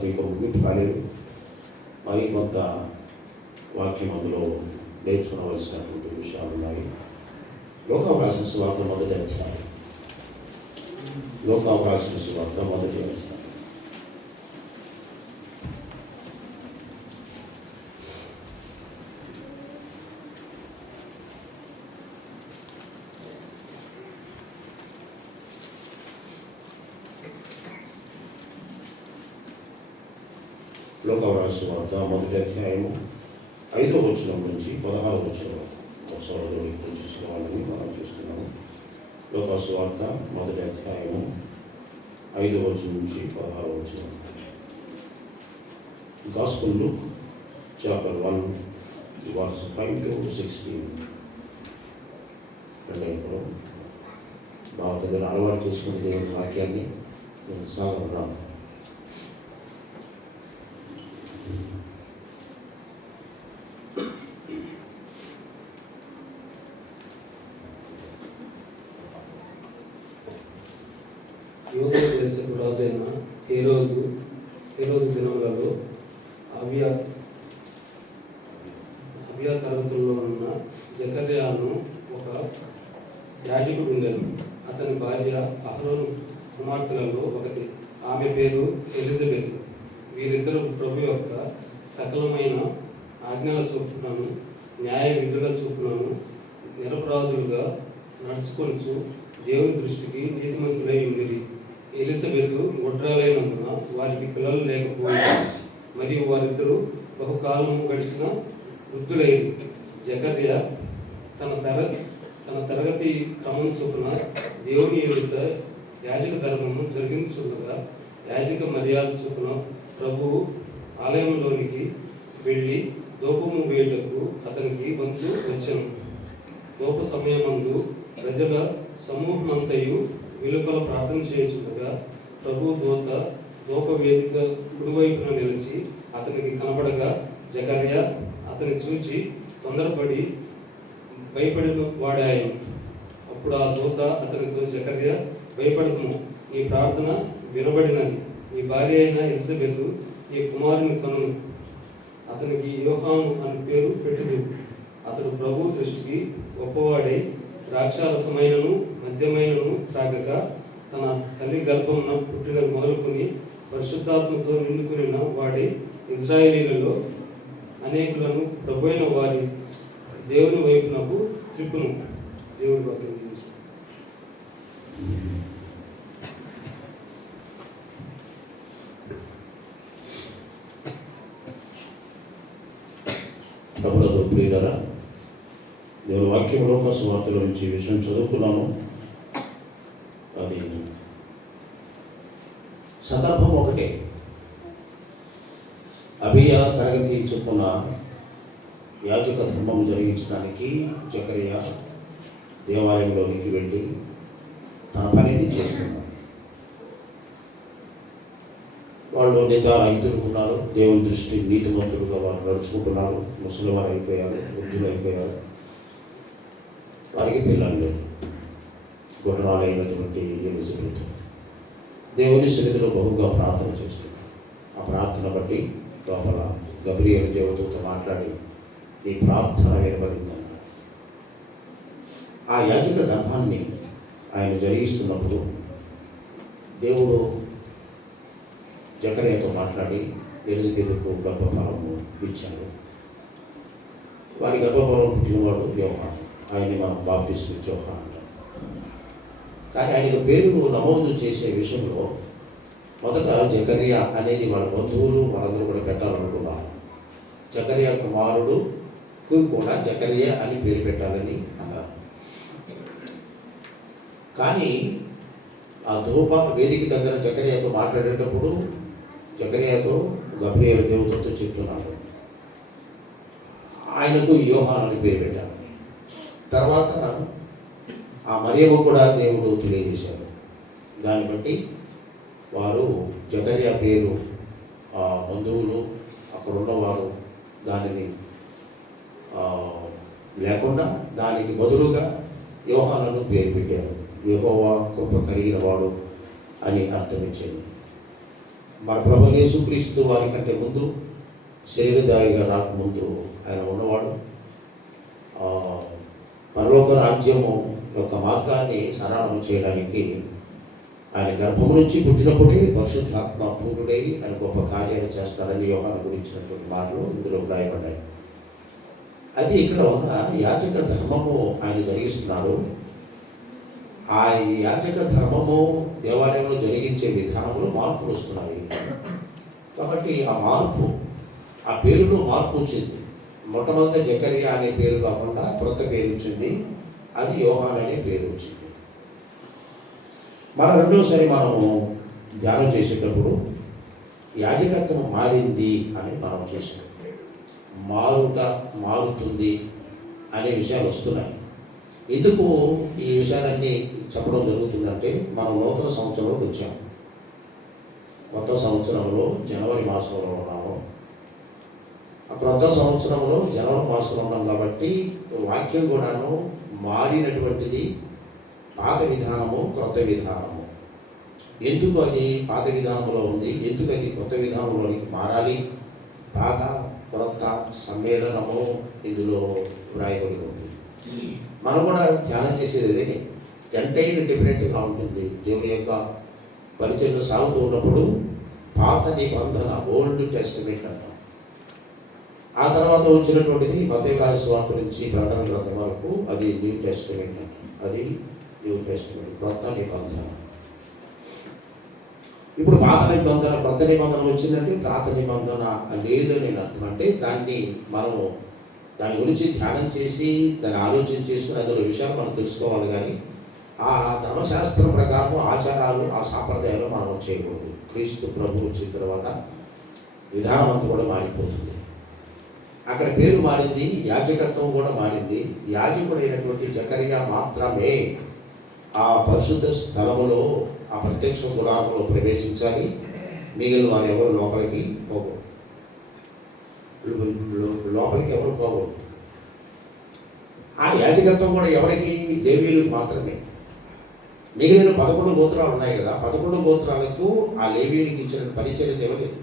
సువార్త ఇంకా ముగింపు కాలేదు. మరి కొంత వాక్యం అందులో నేర్చుకోవలసినటువంటి విషయాలు ఉన్నాయి. లోకావు రాసిన సువార్త మొదటి అధ్యాయం. లోకావు రాసిన సువార్త మొదటి అధ్యాయం. లోకావు రాసిన సువార్త మొదటి అధ్యాయము 5వ వచనం నుంచి 16వ వచనం చూసిన వాళ్ళని మనం చూస్తున్నాము. లోకావు సువార్త మొదటి అధ్యాయము 5వ వచనం నుంచి 16వ వచనం. Gospel Luke chapter 1 verse 5 to 16. అంటే ఇప్పుడు బాగా దగ్గర అలవాటు చేసుకునే దేవుని వాక్యాన్ని నేను సాగుతున్నాను. యూదా దేశపు రాజైన హేరోదు దినములలో అబియా తరగతుల్లో ఉన్న జకర్యాను ఒక యాజకుడు ఉండేది. అతని భార్య అహరోను కుమార్తెలలో ఒకటి. ఆమె పేరు ఎలిజబెత్. వీరిద్దరూ ప్రభు యొక్క సకలమైన ఆజ్ఞల చొప్పునను న్యాయ విధుల చొప్పునను నిరపరాధులుగా నడుచుకొనుచు దేవుని దృష్టికి నీతిమంతులై ఉండేది. ఎలిజబెత్ గొడ్రాలైనందున వారికి పిల్లలు లేకపోయారు. మరియు వారిద్దరూ బహుకాలము గడిచిన వృద్ధులైరు. జకర్యా తన తరగతి క్రమం చొప్పున దేవుని ఎదుట యాజక ధర్మము జరిగించుండగా యాజక మర్యాద చొప్పున ప్రభువు ఆలయంలోనికి వెళ్ళి ధూపము వేయుటకు అతనికి వంతు వచ్చెను. ధూప సమయమందు ప్రజల సమూహమంతయు వెలుపల ప్రార్థన చేయుచుండగా ప్రభు దూత ధూప వేదిక కుడివైపున నిలిచి అతనికి కనబడగా జకర్యా అతని చూచి తొందరపడి భయపడిన వాడాయను. అప్పుడు ఆ దూత అతనితో, జకర్యా భయపడము, నీ ప్రార్థన వినబడినది. నీ భార్య అయిన ఎలిజబెత్ ఈ కుమారుని కను. అతనికి యోహాను అని పేరు పెట్టుదు. అతడు ప్రభు దృష్టికి గొప్పవాడై ద్రాక్షారసమైనను మద్యమైనను త్రాగక తన తల్లి గర్భమున పుట్టిన మొదలుకొని పరిశుద్ధాత్మతో నిండుకున్న వాడి ఇజ్రాయేలీలలో అనేకులను ప్రభువైన వారి దేవుని వైపునకు త్రిప్పును. దేవుడి వాక్యం. ప్రభుత్వ ప్రియులారా, దేవుని వాక్యం లోక సువార్తల నుంచి ఈ విషయం చదువుకున్నాము. అది సందర్భం ఒకటే. అబియా తరగతి చొప్పున యాజక ధర్మం జరిగించడానికి జకర్యా దేవాలయంలోనికి వెళ్ళి తన పనిని చేస్తున్నారు. వాళ్ళు నిదాన ఎదుర్కొన్నారు. దేవుని దృష్టి నీతిమంతులుగా వారు నడుచుకుంటున్నారు. ముసలి వారు అయిపోయారు, వృద్ధులు అయిపోయారు, వారికి పిల్లలు లేదు. గొడ్రాలైనటువంటి ఎలిజబెత్ దేవుని సన్నిధిలో బహుగా ప్రార్థన చేస్తున్నారు. ఆ ప్రార్థన బట్టి లోపల గబ్రియేలు దేవతతో మాట్లాడి, ఈ ప్రార్థన వినబడిందన్నారు. ఆ యాజక ధర్మాన్ని ఆయన జరిగిస్తున్నప్పుడు దేవుడు జకర్యాతో మాట్లాడి ఎలిజబెతుకు గర్భఫలము ఇచ్చాడు. వారి గర్భఫలం పుట్టినవాడు యోహాను. ఆయన్ని మనం బాప్తిస్మ యోహాను అంటాం. కానీ ఆయన పేరును నమోదు చేసే విషయంలో మొదట జకర్యా అనేది వాళ్ళ బంధువులు వాళ్ళందరూ కూడా పెట్టాలనుకున్నారు. జకర్యా కుమారుడుకు కూడా జకర్యా అని పేరు పెట్టాలని అన్నారు. కానీ ఆ ధూప వేదిక దగ్గర జకర్యాతో మాట్లాడేటప్పుడు జకర్యాతో గబ్రియేలు దేవతతో చెప్తున్నాడు, ఆయనకు యోహాను అని పేరు పెట్టారు. తర్వాత ఆ మరియమ్మ కూడా దేవుడు తెలియజేశాడు. దాన్ని బట్టి వారు జకర్యా పేరు ఆ బంధువులు అక్కడ ఉన్నవారు దానిని లేకుండా దానికి బదులుగా యోహానును పేరు పెట్టారు. యెహోవా కృప కలిగిన వాడు అని అర్థమించేది. మన ప్రభు యేసుక్రీస్తు వారి కంటే ముందు శరీరధారిగా రాకముందు ఆయన ఉన్నవాడు. పరలోక రాజ్యము యొక్క మార్గాన్ని సరళం చేయడానికి ఆయన గర్భము నుంచి పుట్టినప్పుడే పరిశుద్ధాత్మ పూర్ణుడై ఆయన గొప్ప కార్యాలు చేస్తారని యోహాను గురించినటువంటి మాటలు ఇందులో వ్రాయబడ్డాయి. అది ఇక్కడ ఉన్న యాజక ధర్మము ఆయన జరిగిస్తున్నాడు. ఆ యాజక ధర్మము దేవాలయంలో జరిగించే విధానంలో మార్పులు వస్తున్నాయి. కాబట్టి ఆ మార్పు, ఆ పేరులో మార్పు వచ్చింది. మొట్టమొదటి జకరియా అనే పేరు కాకుండా కొత్త పేరు వచ్చింది, అది యోహాన్ అనే పేరు వచ్చింది. మన రెండోసారి మనము ధ్యానం చేసేటప్పుడు యాజకత్వం మారింది అని మనం చేసాం. మారుతుంది అనే విషయాలు వస్తున్నాయి. ఎందుకు ఈ విషయాలన్నీ చెప్పడం జరుగుతుందంటే, మనం నూతన సంవత్సరంలోకి వచ్చాము. కొత్త సంవత్సరంలో జనవరి మాసంలో ఉన్నాము. ఆ కొత్త సంవత్సరంలో జనవరి మాసంలో ఉన్నాం కాబట్టి వాక్యం కూడాను మారినటువంటిది. పాత విధానము, క్రొత్త విధానము. ఎందుకు అది పాత విధానంలో ఉంది, ఎందుకు అది కొత్త విధానంలోనికి మారాలి? పాత క్రొత్త సమ్మేళనము ఇందులో వ్రాయబడి ఉంది. మనం కూడా ధ్యానం చేసేది అదే. ఎంటైర్ డిఫరెంట్గా ఉంటుంది. దేవుని యొక్క పరిచయం సాగుతూ ఉన్నప్పుడు పాత నిబంధన, ఓల్డ్ టెస్టిమెంట్ అంటాం. ఆ తర్వాత వచ్చినటువంటిది మత్తయి రాసిన సువార్త నుంచి ప్రకటన గ్రంథం వరకు అది న్యూ టెస్టిమెంట్ అంటాం. అది న్యూ టెస్టిమెంట్, క్రొత్త నిబంధన. ఇప్పుడు పాత నిబంధన, క్రొత్త నిబంధన వచ్చిందంటే పాత నిబంధన లేదని నేను అర్థం. అంటే మనము దాని గురించి ధ్యానం చేసి దాన్ని ఆలోచన చేసుకుని అందులో విషయాలు మనం తెలుసుకోవాలి. కానీ ఆ ధర్మశాస్త్రం ప్రకారం ఆచారాలు, ఆ సాంప్రదాయాలు మనం చేయకూడదు. క్రీస్తు ప్రభు వచ్చిన తర్వాత విధానం అంతా కూడా మారిపోతుంది. అక్కడ పేరు మారింది, యాజకత్వం కూడా మారింది. యాజకుడైనటువంటి జకరియా మాత్రమే ఆ పరిశుద్ధ స్థలములో, ఆ ప్రత్యక్ష గుడారంలో ప్రవేశించాలి. మిగిలిన వారు ఎవరు లోపలికి పోకూడదు. ఎవరు పోకూడదు. ఆ యాజకత్వం కూడా ఎవరికి? లేవీయులకు మాత్రమే. మిగిలిన 11 గోత్రాలు ఉన్నాయి కదా, 11 గోత్రాలకు ఆ లేవీయునికి ఇచ్చిన పరిచర్యలు ఇవ్వలేదు.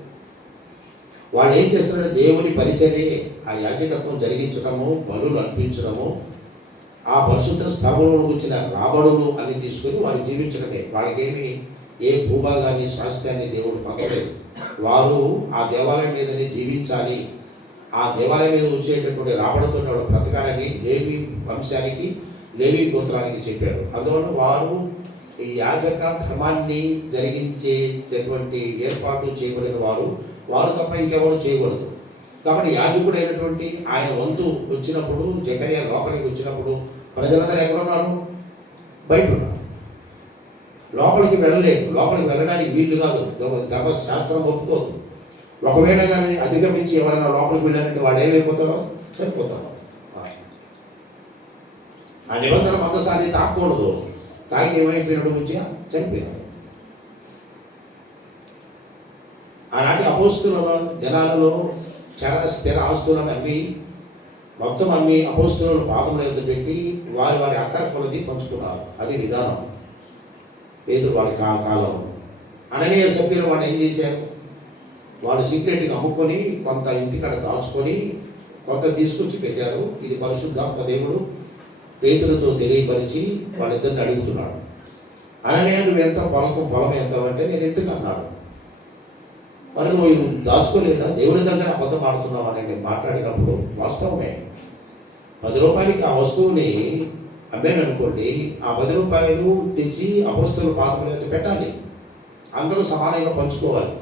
వాళ్ళు ఏం చేస్తున్నారంటే దేవుని పరిచర్యే, ఆ యాజకత్వం జరిగించడము, బలులు అర్పించడము, ఆ పరిశుద్ధ స్థలంలో వచ్చిన రాబడులు అన్ని తీసుకొని వారు జీవించడమే. వాళ్ళకేమి ఏ భూభాగాన్ని, స్వాస్థ్యాన్ని దేవుడు పంపలేదు. వారు ఆ దేవాలయం మీదనే జీవించాలి. ఆ దేవాలయం మీద వచ్చేటటువంటి రాబడుతో బ్రతకాలని లేవి వంశానికి, లేవి గోత్రానికి చెప్పాడు. అందువల్ల వారు ఈ యాజక ధర్మాన్ని జరిగించేటటువంటి ఏర్పాటు చేయబడిన వారు తప్ప ఇంకెవరు చేయకూడదు. కాబట్టి యాజకుడైనటువంటి ఆయన వంతు వచ్చినప్పుడు, జకరియా లోపలికి వచ్చినప్పుడు ప్రజలందరూ ఎక్కడున్నారు? బయట ఉన్నారు. లోపలికి వెళ్ళలేదు. లోపలికి వెళ్ళడానికి వీళ్ళు కాదు, ధర్మశాస్త్రం ఒప్పుకోదు. ఒకవేళ కానీ అధిగమించి ఎవరైనా లోపలికి వెళ్ళారంటే వాడు ఏమైపోతారో? చనిపోతారు. ఆ నిబంధన మందసాన్ని తాకూడదు. తాకి ఏమైపోయినాడు? వచ్చి చనిపోయినాడు. ఆనాటి అపోస్తుల జనాలలో చాలా స్థిర ఆస్తులను మొత్తం అమ్మి అపోస్తులను పాదముల ఎదురు పెట్టి వారి అక్కర కొలది పంచుకున్నారు. అది విధానం. పేతురు వాళ్ళకి ఆ కాలం. అననీయ సభ్యులు వాడు ఏం చేశారు? వాడు సీక్రెట్గా అమ్ముకొని కొంత ఇంటికాడ దాచుకొని కొంత తీసుకొచ్చి పెట్టారు. ఇది పరిశుద్ధాత్మ దేవుడు పేతురుతో తెలియపరిచి వాళ్ళిద్దరిని అడుగుతున్నాడు. అననీయ నువ్వు ఎంత పొలం ఎంత అంటే నేను ఎందుకు అన్నాడు. మరి నువ్వు దాచుకోలేదా? దేవుడి దగ్గర అబద్ధం ఆడుతున్నావు అని నేను మాట్లాడినప్పుడు వాస్తవమే. 10 రూపాయలకి ఆ వస్తువుని అమ్మాడు అనుకోండి, ఆ 10 రూపాయలు తెచ్చి అపోస్తుల పాదముల మీద పెట్టాలి. అందరూ సమానంగా పంచుకోవాలి.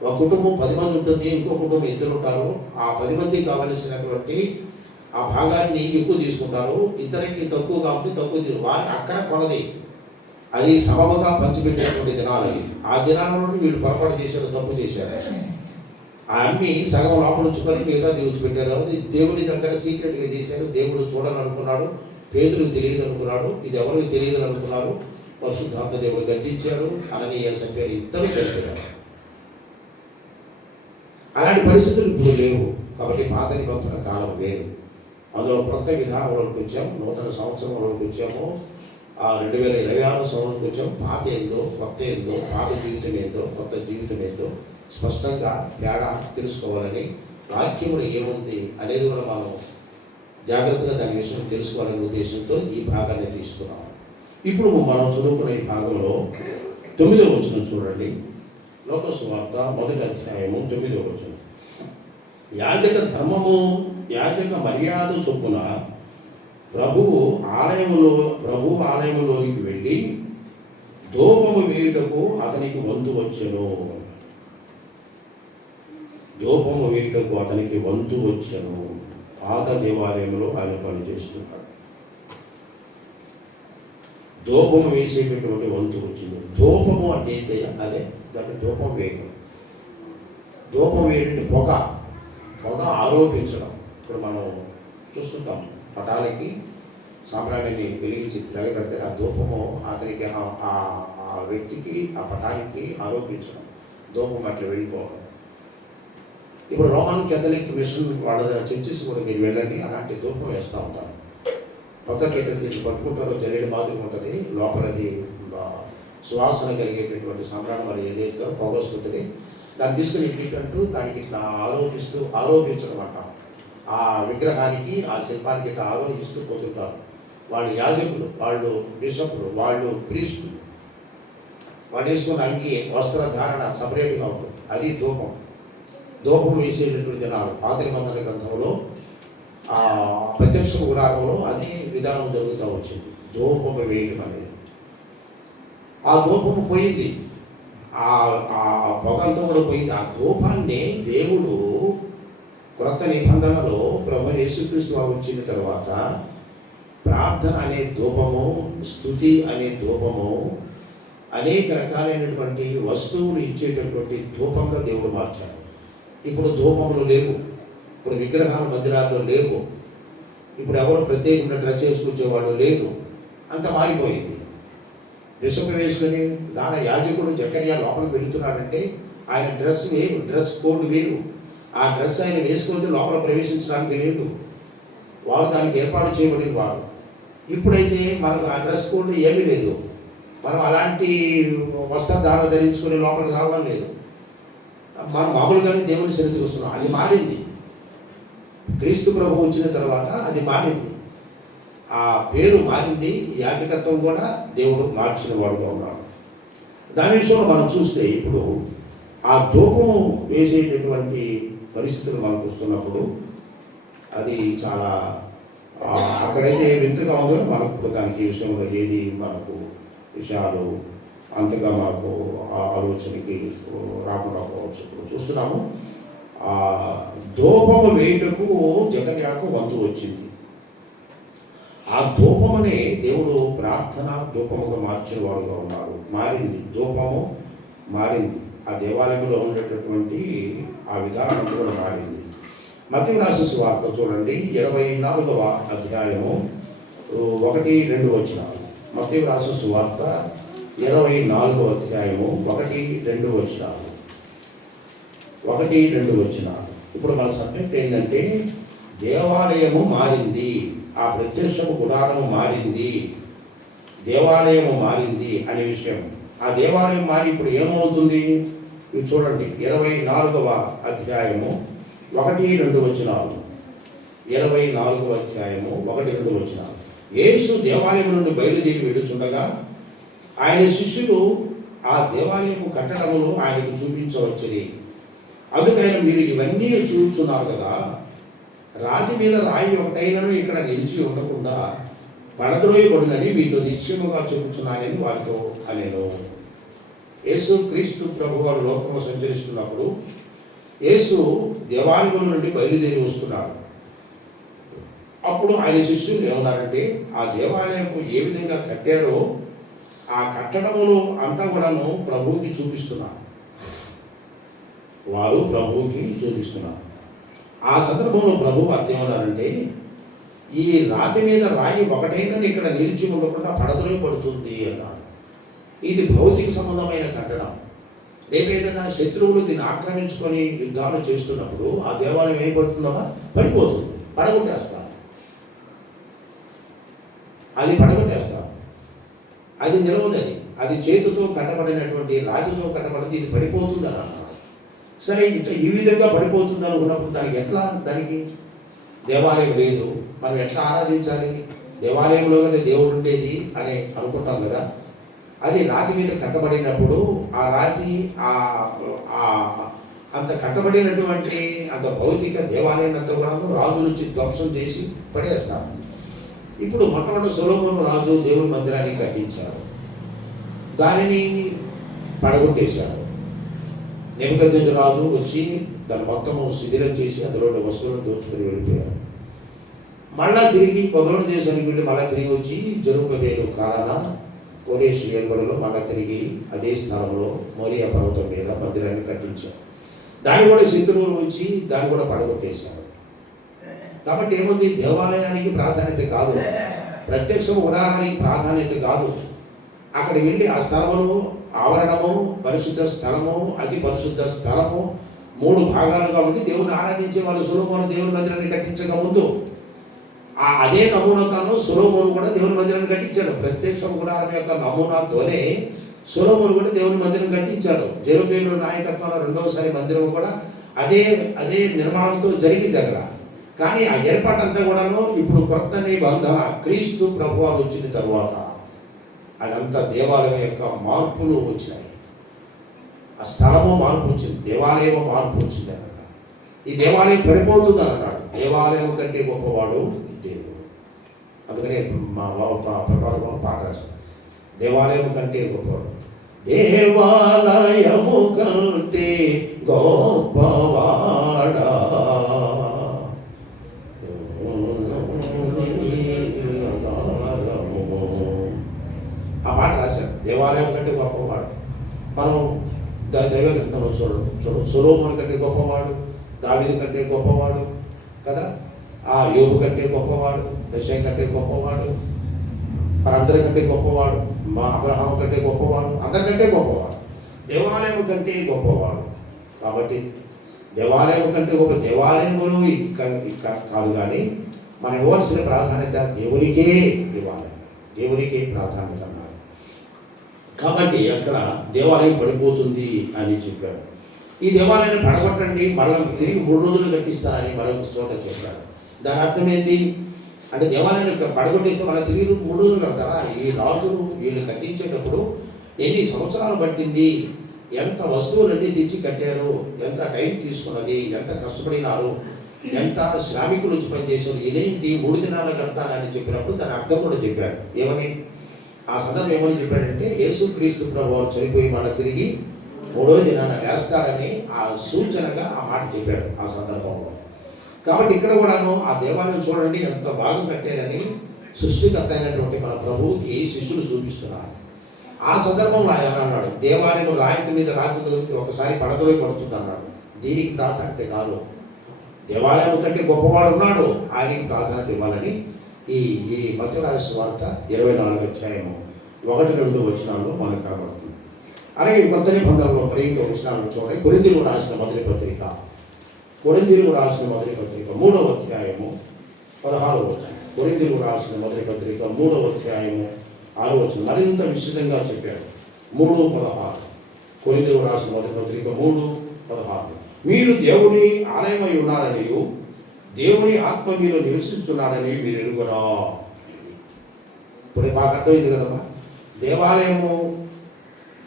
ఒక కుటుంబం 10 మంది ఉంటుంది, ఇంకో కుటుంబం 2 ఉంటారు. ఆ 10 మందికి కావలసినటువంటి ఆ భాగాన్ని ఎక్కువ తీసుకుంటారు, ఇద్దరికి తక్కువ కాబట్టి తక్కువ వారి అక్కర కొలది. అది సమముగా పంచిపెట్టినటువంటి దినాలు. ఆ దినాలలో వీళ్ళు పొరపాటు చేశారు, తప్పు చేశారు. ఆ అమ్మి సగం లోపల ఉంచుకొని మిగతా పెట్టారు. అది దేవుడి దగ్గర సీక్రెట్గా చేశారు. దేవుడు చూడాలనుకున్నాడు, పేతురు తెలియదు అనుకున్నాడు, ఇది ఎవరికి తెలియదు అనుకున్నారు. పరిశుద్ధాత్మ దేవుడు గద్దించాడు. అననీయ సభ్యులు ఇద్దరు చనిపోయారు. అలాంటి పరిస్థితులు ఇప్పుడు లేవు. కాబట్టి పాత నిబంధన కాలం వేరు. అందులో కొత్త విధానంలోకి వచ్చాము, నూతన సంవత్సరంలోకి వచ్చాము. 2026 సంవత్సరంకి వచ్చాం. పాత ఏందో కొత్త ఏందో, పాత జీవితం ఏందో కొత్త జీవితం ఏందో స్పష్టంగా తేడా తెలుసుకోవాలని, వాక్యంలో ఏముంది అనేది కూడా మనం జాగ్రత్తగా దాని విషయం తెలుసుకోవాలనే ఉద్దేశంతో ఈ భాగాన్ని తీసుకున్నాం. ఇప్పుడు మనం చదువుకున్న ఈ భాగంలో 9వ వచనం చూడండి. లోక సువార్త 1వ అధ్యాయము 9వ వచనం. యాజక ధర్మము, యాజక మర్యాద చొప్పున ప్రభు ఆలయములోనికి వెళ్ళి ధూపము వేయుటకు అతనికి వంతు వచ్చెను. ధూపము వేయుటకు అతనికి వంతు వచ్చెను. పాత దేవాలయంలో ఆయన పనిచేస్తున్నాడు. ధూపము వేసేటటువంటి వంతు వచ్చింది. ధూపము అంటే ఏంటి? అదే దాన్ని ధూపం వేయడం. ధూపం వేయడం పొగ ఆరోపించడం. ఇప్పుడు మనం చూస్తుంటాం, పటాలకి సాంబ్రాణిని వెలిగించి తగలబెడితే ఆ ధూపము అతనికి ఆ వ్యక్తికి ఆ పటానికి ఆరోపించడం, ధూపం అట్లా వెళ్ళిపోవడం. ఇప్పుడు రోమన్ కేథలిక్ మిషన్ వాళ్ళ చర్చెస్ కూడా మీరు వెళ్ళండి, అలాంటి ధూపం వేస్తూ ఉంటారు. కొత్త కెట్ట తీసి పట్టుకుంటారో జల్లెడి మాదిరి ఉంటుంది, లోపలది సువాసన కలిగేటటువంటి సాంబ్రాణి మరి ఏదేస్తారో పొగొస్తుంటుంది. దాన్ని తీసుకుని ఇట్లంటూ దానికి ఇట్లా ఆరోపించడం అంటాం. ఆ విగ్రహానికి ఆ శిల్పానికి ఇట్లా ఆరోపిస్తూ పోతుంటారు. వాళ్ళు యాజకులు, వాళ్ళు బిషపులు, వాళ్ళు ప్రీస్టులు. వాళ్ళు వేసుకున్న అంగి వస్త్రధారణ సపరేట్గా ఉంటుంది. అది ధూపం. ధూపం వేసేటటువంటి దినాలు పాత నిబంధన గ్రంథంలో ఆ ప్రత్యక్ష గుడారంలో అదే విధానం జరుగుతూ వచ్చింది. ధూపము వేయడం అనేది. ఆ ధూపము పోయింది, ఆ పొగంతో కూడా పోయింది. ఆ ధూపాన్ని దేవుడు క్రొత్త నిబంధనలో ప్రభు యేసుక్రీస్తు వచ్చిన తర్వాత ప్రార్థన అనే ధూపము, స్తుతి అనే ధూపము, అనేక రకాలైనటువంటి వస్తువులు ఇచ్చేటటువంటి ధూపంగా దేవుడు మార్చారు. ఇప్పుడు ధూపములు లేవు, ఇప్పుడు విగ్రహాల మందిరాల్లో లేవు, ఇప్పుడు ఎవరు ప్రత్యేకంగా డ్రెస్ వేసుకొచ్చేవాళ్ళు లేరు. అంత మారిపోయింది. విసుపు వేసుకొని దాన యాజకుడు జకర్యా లోపలికి వెళుతున్నాడంటే ఆయన డ్రెస్ వేరు, డ్రెస్ కోడ్ వేరు. ఆ డ్రెస్ ఆయన వేసుకుంటే లోపల ప్రవేశించడానికి లేదు, వారు దానికి ఏర్పాటు చేయబడిన వారు. ఇప్పుడైతే మనకు ఆ డ్రెస్ కోడ్ ఏమీ లేదు. మనం అలాంటి వస్త్రధారణ ధరించుకొని లోపలికి రావడం లేదు. మనం మామూలుగానే దేవుని సన్నిధికి వస్తున్నాం. అది మారింది. క్రీస్తు ప్రభు వచ్చిన తర్వాత అది మారింది. ఆ పేరు మారింది. యాజకత్వం కూడా దేవుడు మార్చిన వాడుగా ఉన్నాడు. దాని విషయంలో మనం చూస్తే ఇప్పుడు ఆ ధూపం వేసేటటువంటి పరిస్థితులు మనకు వస్తున్నప్పుడు అది చాలా అక్కడైతే వింతగా ఉందో మనకు దానికి విషయంలో ఏది మనకు విషయాలు అంతగా మనకు ఆలోచనకి రాకుండా పోవచ్చు. ఇప్పుడు చూస్తున్నాము, ఆ ధూపము వేయుటకు జకర్యాకు వంతు వచ్చింది. ఆ ధూపమునే దేవుడు ప్రార్థన ధూపముగా మార్చిన వాడుగా ఉన్నారు. మారింది, ధూపము మారింది. ఆ దేవాలయంలో ఉండేటటువంటి ఆ విధానం కూడా మారింది. మత్తయి రాసిన సువార్త చూడండి, 24వ అధ్యాయము 1-2 వచనాలు. మత్తయి రాసిన సువార్త 24వ అధ్యాయము 1-2 వచనాలు. 1-2 వచనాలు. ఇప్పుడు మన సబ్జెక్ట్ ఏంటంటే దేవాలయము మారింది, ఆ ప్రత్యక్షపు గుడారము మారింది, దేవాలయము మారింది అనే విషయం. ఆ దేవాలయం మారి ఇప్పుడు ఏమవుతుంది? ఇవి చూడండి, 24వ అధ్యాయము 1-2 వచనాలు. 24వ అధ్యాయము 1-2 వచనాలు. యేసు దేవాలయం నుండి బయలుదేరి వెళ్ళుచుండగా ఆయన శిష్యులు ఆ దేవాలయము కట్టడములు ఆయనకు చూపించవచ్చని. అందుకైన మీరు ఇవన్నీ చూస్తున్నారు కదా, రాతి మీద రాయి ఒకటైనను ఇక్కడ నిలిచి ఉండకుండా పడద్రోయబడినని మీతో నిశ్చయముగా చెబుతున్నానని వారితో అనేను. యేసు క్రీస్తు ప్రభు వారు లోకంలో సంచరిస్తున్నప్పుడు యేసు దేవాలయం నుండి బయలుదేరి వస్తున్నాడు. అప్పుడు ఆయన శిష్యులు ఏమన్నారంటే, ఆ దేవాలయం ఏ విధంగా కట్టారో ఆ కట్టడములు అంతా కూడాను ప్రభువుకి చూపిస్తున్నారు. వారు ప్రభువుకి చూపిస్తున్నారు. ఆ సందర్భంలో ప్రభు అర్థమన్నారంటే, ఈ రాతి మీద రాయి ఒకటైనా ఇక్కడ నిలిచి ఉండకుండా పడుతుంది అన్నాడు. ఇది భౌతిక సంబంధమైన కట్టడం. రేపేదైనా శత్రువులు దీన్ని ఆక్రమించుకొని యుద్ధాలు చేస్తున్నప్పుడు ఆ దేవాలయం ఏమైపోతుందో పడిపోతుంది, పడగొట్టేస్తారు. అది పడగొట్టేస్తారు. అది నిలవదని, అది చేతితో కట్టబడినటువంటి రాతితో కట్టబడింది, ఇది పడిపోతుంది అని అన్నాడు. సరే, ఇట్లా ఈ విధంగా పడిపోతుంది అనుకున్నప్పుడు దానికి దేవాలయం లేదు, మనం ఎట్లా ఆరాధించాలి? దేవాలయంలో కదా దేవుడు ఉండేది అని అనుకుంటాం కదా. అది రాతి మీద కట్టబడినప్పుడు ఆ రాతి అంత కట్టబడినటువంటి అంత భౌతిక దేవాలయం అంతా కూడా రాజు నుంచి ధ్వంసం చేసి పడేస్తారు. ఇప్పుడు మొట్టమొదటి సొలొమోను రాజు దేవుని మందిరాన్ని కట్టించారు, దానిని పడగొట్టేశారు. నెబుకద్నెజరు రాజు వచ్చి దాన్ని మొత్తము శిథిలం చేసి అందులో వస్తువులను దోచుకొని వెళ్ళిపోయారు. మళ్ళా తిరిగి బబులోను దేశానికి వెళ్ళి మళ్ళీ తిరిగి వచ్చి జెరుబ్బయలు కాలాన కోరేషు ఏలుబడిలో మళ్ళీ తిరిగి అదే స్థలంలో మోరియా పర్వతం మీద మందిరాన్ని కట్టించారు. దాన్ని కూడా శత్రువులు వచ్చి దాన్ని కూడా పడగొట్టేశారు. కాబట్టి ఏముంది, దేవాలయానికి ప్రాధాన్యత కాదు, ప్రత్యక్ష గుడారానికి ప్రాధాన్యత కాదు. అక్కడ వెళ్ళి ఆ స్థలమును ఆవరణము, పరిశుద్ధ స్థలము, అతి పరిశుద్ధ స్థలము 3 భాగాలుగా ఉండి దేవుని ఆరాధించే వాళ్ళు. సొలొమోను దేవుని మందిరాన్ని కట్టించక ముందు అదే నమూనాను సొలొమోను కూడా దేవుని మందిరాన్ని కట్టించాడు. ప్రత్యక్ష గుడారం యొక్క నమూనాతోనే సొలొమోను కూడా దేవుని మందిరం కట్టించాడు. జెరుబ్బయలు నాయకత్వంలో రెండవసారి మందిరం కూడా అదే నిర్మాణంతో జరిగింది అక్కడ. కానీ ఆ ఏర్పాటంతా కూడాను ఇప్పుడు క్రొత్త నిబంధన క్రీస్తు ప్రభువారు వచ్చిన తరువాత అదంతా దేవాలయం యొక్క మార్పులు వచ్చినాయి. ఆ స్థలము మార్పు వచ్చింది, దేవాలయము మార్పు వచ్చింది అన్నాడు. ఈ దేవాలయం పడిపోతుంది అన్నాడు. దేవాలయం కంటే గొప్పవాడు దేవుడు. అందుకనే మా ప్రభావం పాట రాశాడు, దేవాలయం కంటే గొప్పవాడు, దేవాలయము కంటే గొప్పవాడా. ఆ మాట రాశాడు, దేవాలయం కంటే గొప్పవాడు. మనం దైవ గ్రంథంలో చూడు సొలొమోను కంటే గొప్పవాడు, దావీదు కంటే గొప్పవాడు కదా, ఆ యోబు కంటే గొప్పవాడు, యెషయా కంటే గొప్పవాడు, అందరికంటే గొప్పవాడు, మా అబ్రహాము కంటే గొప్పవాడు, అందరికంటే గొప్పవాడు, దేవాలయం కంటే గొప్పవాడు. కాబట్టి దేవాలయం కంటే గొప్ప దేవాలయములు కాదు, కానీ మనం ఇవ్వాల్సిన ప్రాధాన్యత దేవునికే ఇవ్వాలి, దేవునికే ప్రాధాన్యత అన్నారు. కాబట్టి అక్కడ దేవాలయం పడిపోతుంది అని చెప్పాడు. ఈ దేవాలయాన్ని పడగొట్టండి, మళ్ళీ తిరిగి 3 రోజులు కట్టిస్తానని మరొక చోట చెప్పాడు. దాని అర్థం ఏంటి అంటే, దేవాలయాన్ని పడగొట్టేస్తే మళ్ళీ తిరిగి 3 రోజులు కడతారా? ఈ రాజులు వీళ్ళు కట్టించేటప్పుడు ఎన్ని సంవత్సరాలు పట్టింది, ఎంత వస్తువులన్నీ తెచ్చి కట్టారు, ఎంత టైం తీసుకున్నది, ఎంత కష్టపడినారు, ఎంత శ్రామికులు వచ్చి పనిచేశారు, ఇదేంటి 3 దినాలు కడతానని చెప్పినప్పుడు దాని అర్థం కూడా చెప్పాడు. ఏమని ఆ సందర్భం ఏమని చెప్పాడంటే, యేసుక్రీస్తు ప్రభువు చనిపోయి మళ్ళీ తిరిగి 3వ దినాన వేస్తాడని ఆ సూచనగా ఆ మాట చెప్పాడు ఆ సందర్భంలో. కాబట్టి ఇక్కడ కూడాను ఆ దేవాలయం చూడండి ఎంత బాగా కట్టారని సృష్టికర్త అయినటువంటి మన ప్రభువుకి శిష్యులు చూపిస్తున్నారు. ఆ సందర్భంలో ఆయన అన్నాడు, దేవాలయం రాయితీ మీద రాతి ఒకసారి పడదలో పడుతుంది అన్నాడు. దీనికి ప్రాధాన్యత కాదు, దేవాలయం కంటే గొప్పవాడు ఉన్నాడు, ఆయనకి ప్రాధాన్యత ఇవ్వాలని ఈ మత్తయి రాసిన సువార్త 24వ అధ్యాయము 1-2 వచనాల్లో మనకు కనబడుతుంది. అలాగే కొత్త నిబంధనలో ప్రేమ వచనాలను చూడండి. కొరింథీయులకు రాసిన మొదటి పత్రిక 3వ అధ్యాయము 16వ వచనం. కొరింథీయులకు రాసిన మొదటి పత్రిక 3వ అధ్యాయము 6వ వచనం మరింత విస్తృతంగా చెప్పాడు. 3:16 కొరింథీయులకు రాసిన మొదటి పత్రిక 3:16 మీరు దేవుని ఆలయమై ఉన్నారని, దేవుని ఆత్మ మీలో నివసించున్నాడని మీరు ఎరుగురా. ఇప్పుడు మాకు అర్థమైంది కదమ్మా,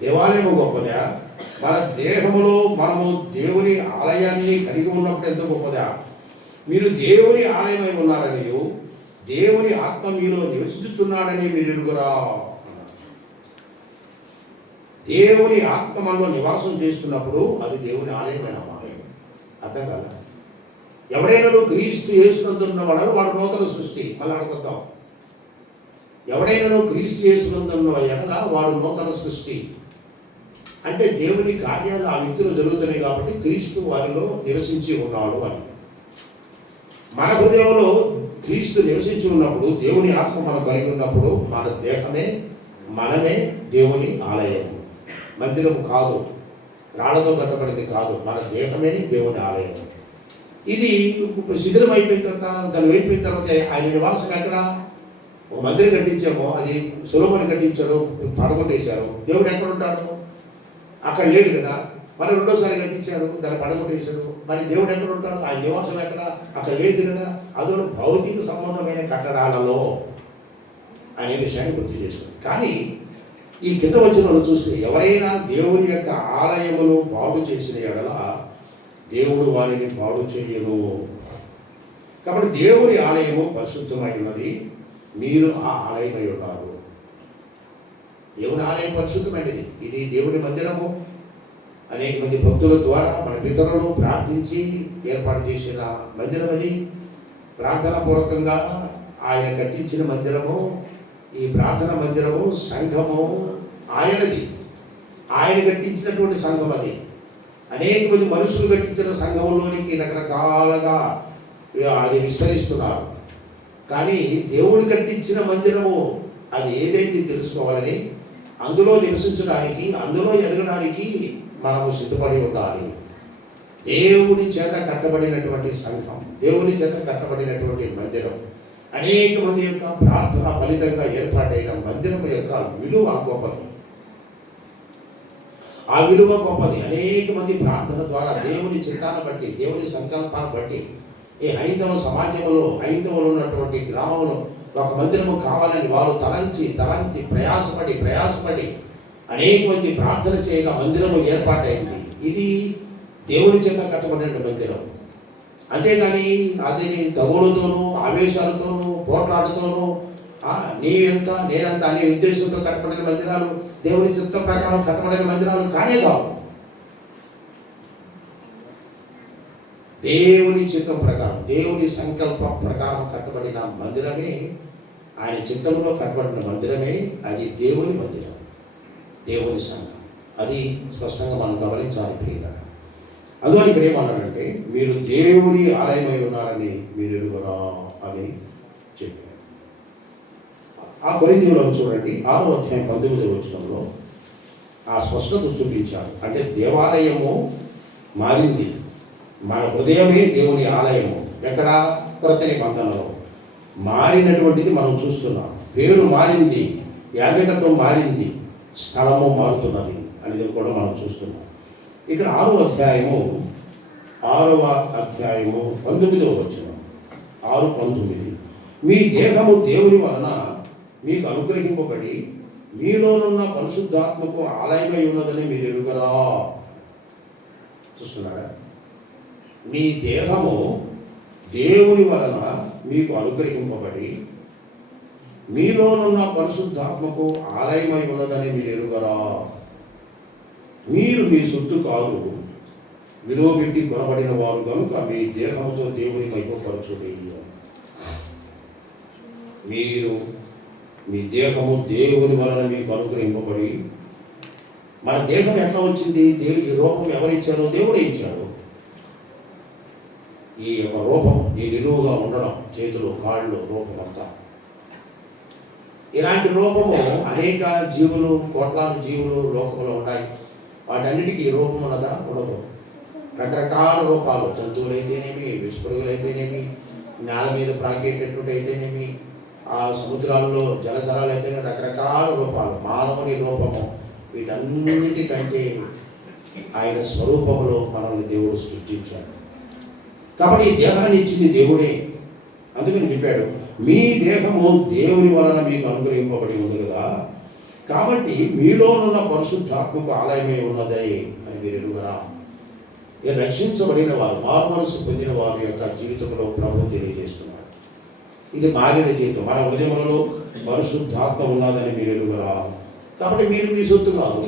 దేవాలయము గొప్పదా, మన దేహములో మనము దేవుని ఆలయాన్ని కలిగి ఉన్నప్పుడు ఎంత గొప్పదా. మీరు దేవుని ఆలయమై ఉన్నారని, దేవుని ఆత్మ మీలో నివసించుతున్నాడని మీరు ఎరుగురా. దేవుని ఆత్మ మనలో నివాసం చేస్తున్నప్పుడు అది దేవుని ఆలయమైన అర్థం కాదా? ఎవడైనా క్రీస్తు యేసునందున్న వాడు నూతన సృష్టి. మళ్ళీ అడుగుతాం, ఎవడైనా క్రీస్తు యేసునందున్న ఎడల వాడు నూతన సృష్టి అంటే దేవుని కార్యాలు ఆ వ్యక్తిలో జరుగుతున్నాయి కాబట్టి క్రీస్తు వారిలో నివసించి ఉన్నాడు అని. మన హృదయంలో క్రీస్తు నివసించి ఉన్నప్పుడు, దేవుని ఆత్మ మనం కలిగి ఉన్నప్పుడు మన దేహమే మనమే దేవుని ఆలయం, మందిరం కాదు, రాళ్లతో కట్టబడింది కాదు, మన దేహమే దేవుని ఆలయం. ఇది శిథిలం అయిపోయిన తర్వాత, దాన్ని అయిపోయిన తర్వాత ఆయన నివాసం ఎక్కడ? ఒక మందిరం కట్టించామో అది సొలొమోను కట్టించాడు, పడగొట్టేశారు. దేవుడు ఎక్కడ ఉంటాడు? అక్కడ లేడు కదా. మరి రెండోసారి కట్టించారు, దాన్ని పడగొట్టేశారు. మరి దేవుడు ఎక్కడ ఉంటాడు? ఆ నివాసం ఎక్కడ? అక్కడ లేదు కదా. అదో భౌతిక సంబంధమైన కట్టడాలలో అనే విషయాన్ని గుర్తు చేశారు. కానీ ఈ కింద వచ్చిన వాళ్ళు చూస్తే ఎవరైనా దేవుని యొక్క ఆలయమును బాగు చేసిన ఎడల దేవుడు వారిని బాగు చేయను. కాబట్టి దేవుని ఆలయము పరిశుద్ధమై ఉన్నది, మీరు ఆ ఆలయమై ఉన్నారు. దేవుని ఆలయం పరిశుద్ధమైనది, ఇది దేవుని మందిరము. అనేక మంది భక్తుల ద్వారా మన పితరులు ప్రార్థించి ఏర్పాటు చేసిన మందిరం అది. ప్రార్థనాపూర్వకంగా ఆయన కట్టించిన మందిరము, ఈ ప్రార్థన మందిరము, సంఘము ఆయనది. ఆయన కట్టించినటువంటి సంఘం అది. అనేక మంది మనుషులు కట్టించిన సంఘంలోనికి రకరకాలుగా అది విస్తరిస్తున్నారు. కానీ దేవుడు కట్టించిన మందిరము అది ఏదైతే తెలుసుకోవాలని, అందులో నివసించడానికి, అందులో ఎదగడానికి మనము సిద్ధపడి ఉండాలి. దేవుడి చేత కట్టబడినటువంటి సంఘం, దేవుని చేత కట్టబడినటువంటి మందిరం, అనేక మంది యొక్క ప్రార్థన ఫలితంగా ఏర్పాటైన మందిరం యొక్క విలువ గొప్పది. ఆ విలువ గొప్పది. అనేక మంది ప్రార్థన ద్వారా దేవుని చిత్తాన్ని బట్టి, దేవుని సంకల్పాన్ని బట్టి ఈ హైందవ సమాజంలో, హైందవులు ఉన్నటువంటి గ్రామంలో ఒక మందిరము కావాలని వారు తలంచి ప్రయాసపడి అనేక మంది ప్రార్థన చేయగా మందిరము ఏర్పాటైంది. ఇది దేవుని చేత కట్టబడిన మందిరం. అంతేగాని అది తగులుతోనూ, ఆవేశాలతోనూ, పోట్లాడుతోనూ నీవెంత నేనంత అనే ఉద్దేశంతో కట్టబడిన మందిరాలు దేవుని చిత్త ప్రకారం కట్టబడిన మందిరాలు కానే కావు. దేవుని చిత్తం ప్రకారం, దేవుని సంకల్పం ప్రకారం కట్టబడిన మందిరమే, ఆయన చిత్తంలో కట్టబడిన మందిరమే అది దేవుని మందిరం, దేవుని సంఘం. అది స్పష్టంగా మనం గమనించాలి ప్రియులారా. అందువల్ల ఇక్కడ ఏమన్నాడంటే, మీరు దేవుని ఆలయమై ఉన్నారని మీరు ఎరుగురా అని చెప్పారు. ఆ కొరింథీయులలో చూడండి 6వ అధ్యాయం 19వ వచనంలో ఆ స్పష్టత చూపించారు. అంటే దేవాలయము మారింది, మన హృదయమే దేవుని ఆలయము. ఎక్కడ? క్రొత్త నిబంధనలో మారినటువంటిది మనం చూస్తున్నాం. పేరు మారింది, యాజకత్వం మారింది, స్థలము మారుతున్నది అనేది కూడా మనం చూస్తున్నాం. ఇక్కడ 6వ అధ్యాయము 19వ వచనం, 6:19, మీ దేహము దేవుని వలన మీకు అనుగ్రహింపబడి మీలోనున్న పరిశుద్ధాత్మకు ఆలయమై ఉన్నదని మీరు ఎరుగరా. చూస్తున్నారా? మీ దేహము దేవుని వలన మీకు అనుగ్రహింపబడి మీలోనున్న పరిశుద్ధాత్మకు ఆలయమై ఉన్నదని మీరు ఎరుగరా. మీరు మీ సొత్తు కాదు, విలువ పెట్టి కొనబడిన వారు కనుక మీ దేహంతో దేవుని మహిమపరచుడి. మీరు మీ దేహము దేవుని వలన మీకు అనుగ్రహింపబడి, మన దేహం ఎట్లా వచ్చింది? ఈ రూపం ఎవరిచ్చారో? దేవుడే ఇచ్చాడు. ఈ యొక్క రూపం, ఈ నిలువుగా ఉండడం, చేతులు కాళ్ళు రూపం అంతా. ఇలాంటి రూపము అనేక జీవులు, కోట్లాది జీవులు లోకంలో ఉన్నాయి. వాటన్నిటికీ రూపం ఉన్నదా? ఉండదు. రకరకాల రూపాలు, జంతువులైతేనేమి, విషపురుగులైతేనేమి, నేల మీద ప్రాకేటటువంటి అయితేనేమి, ఆ సముద్రాల్లో జలచరాలు అయితేనే రకరకాల రూపాలు. మానవుని రూపము వీటన్నిటికంటే ఆయన స్వరూపంలో మనల్ని దేవుడు సృష్టించాడు. కాబట్టి ఈ దేహాన్ని ఇచ్చింది దేవుడే. అందుకని చెప్పాడు, మీ దేహము దేవుని వలన మీకు అనుగ్రహింపబడి ఉంది కదా, కాబట్టి మీలోనున్న పరిశుద్ధాత్మకు ఆలయమే ఉన్నదని అని మీరు ఎరుగరా. రక్షించబడిన వారు, మారు మనసు పొందిన వారి యొక్క జీవితంలో ప్రభువు తెలియజేస్తున్నాడు. ఇది మారిన జీవితం. మన హృదయంలో పరిశుద్ధాత్మ ఉన్నదని మీరు ఎరుగరా. కాబట్టి మీరు మీ సొత్తు కాదు,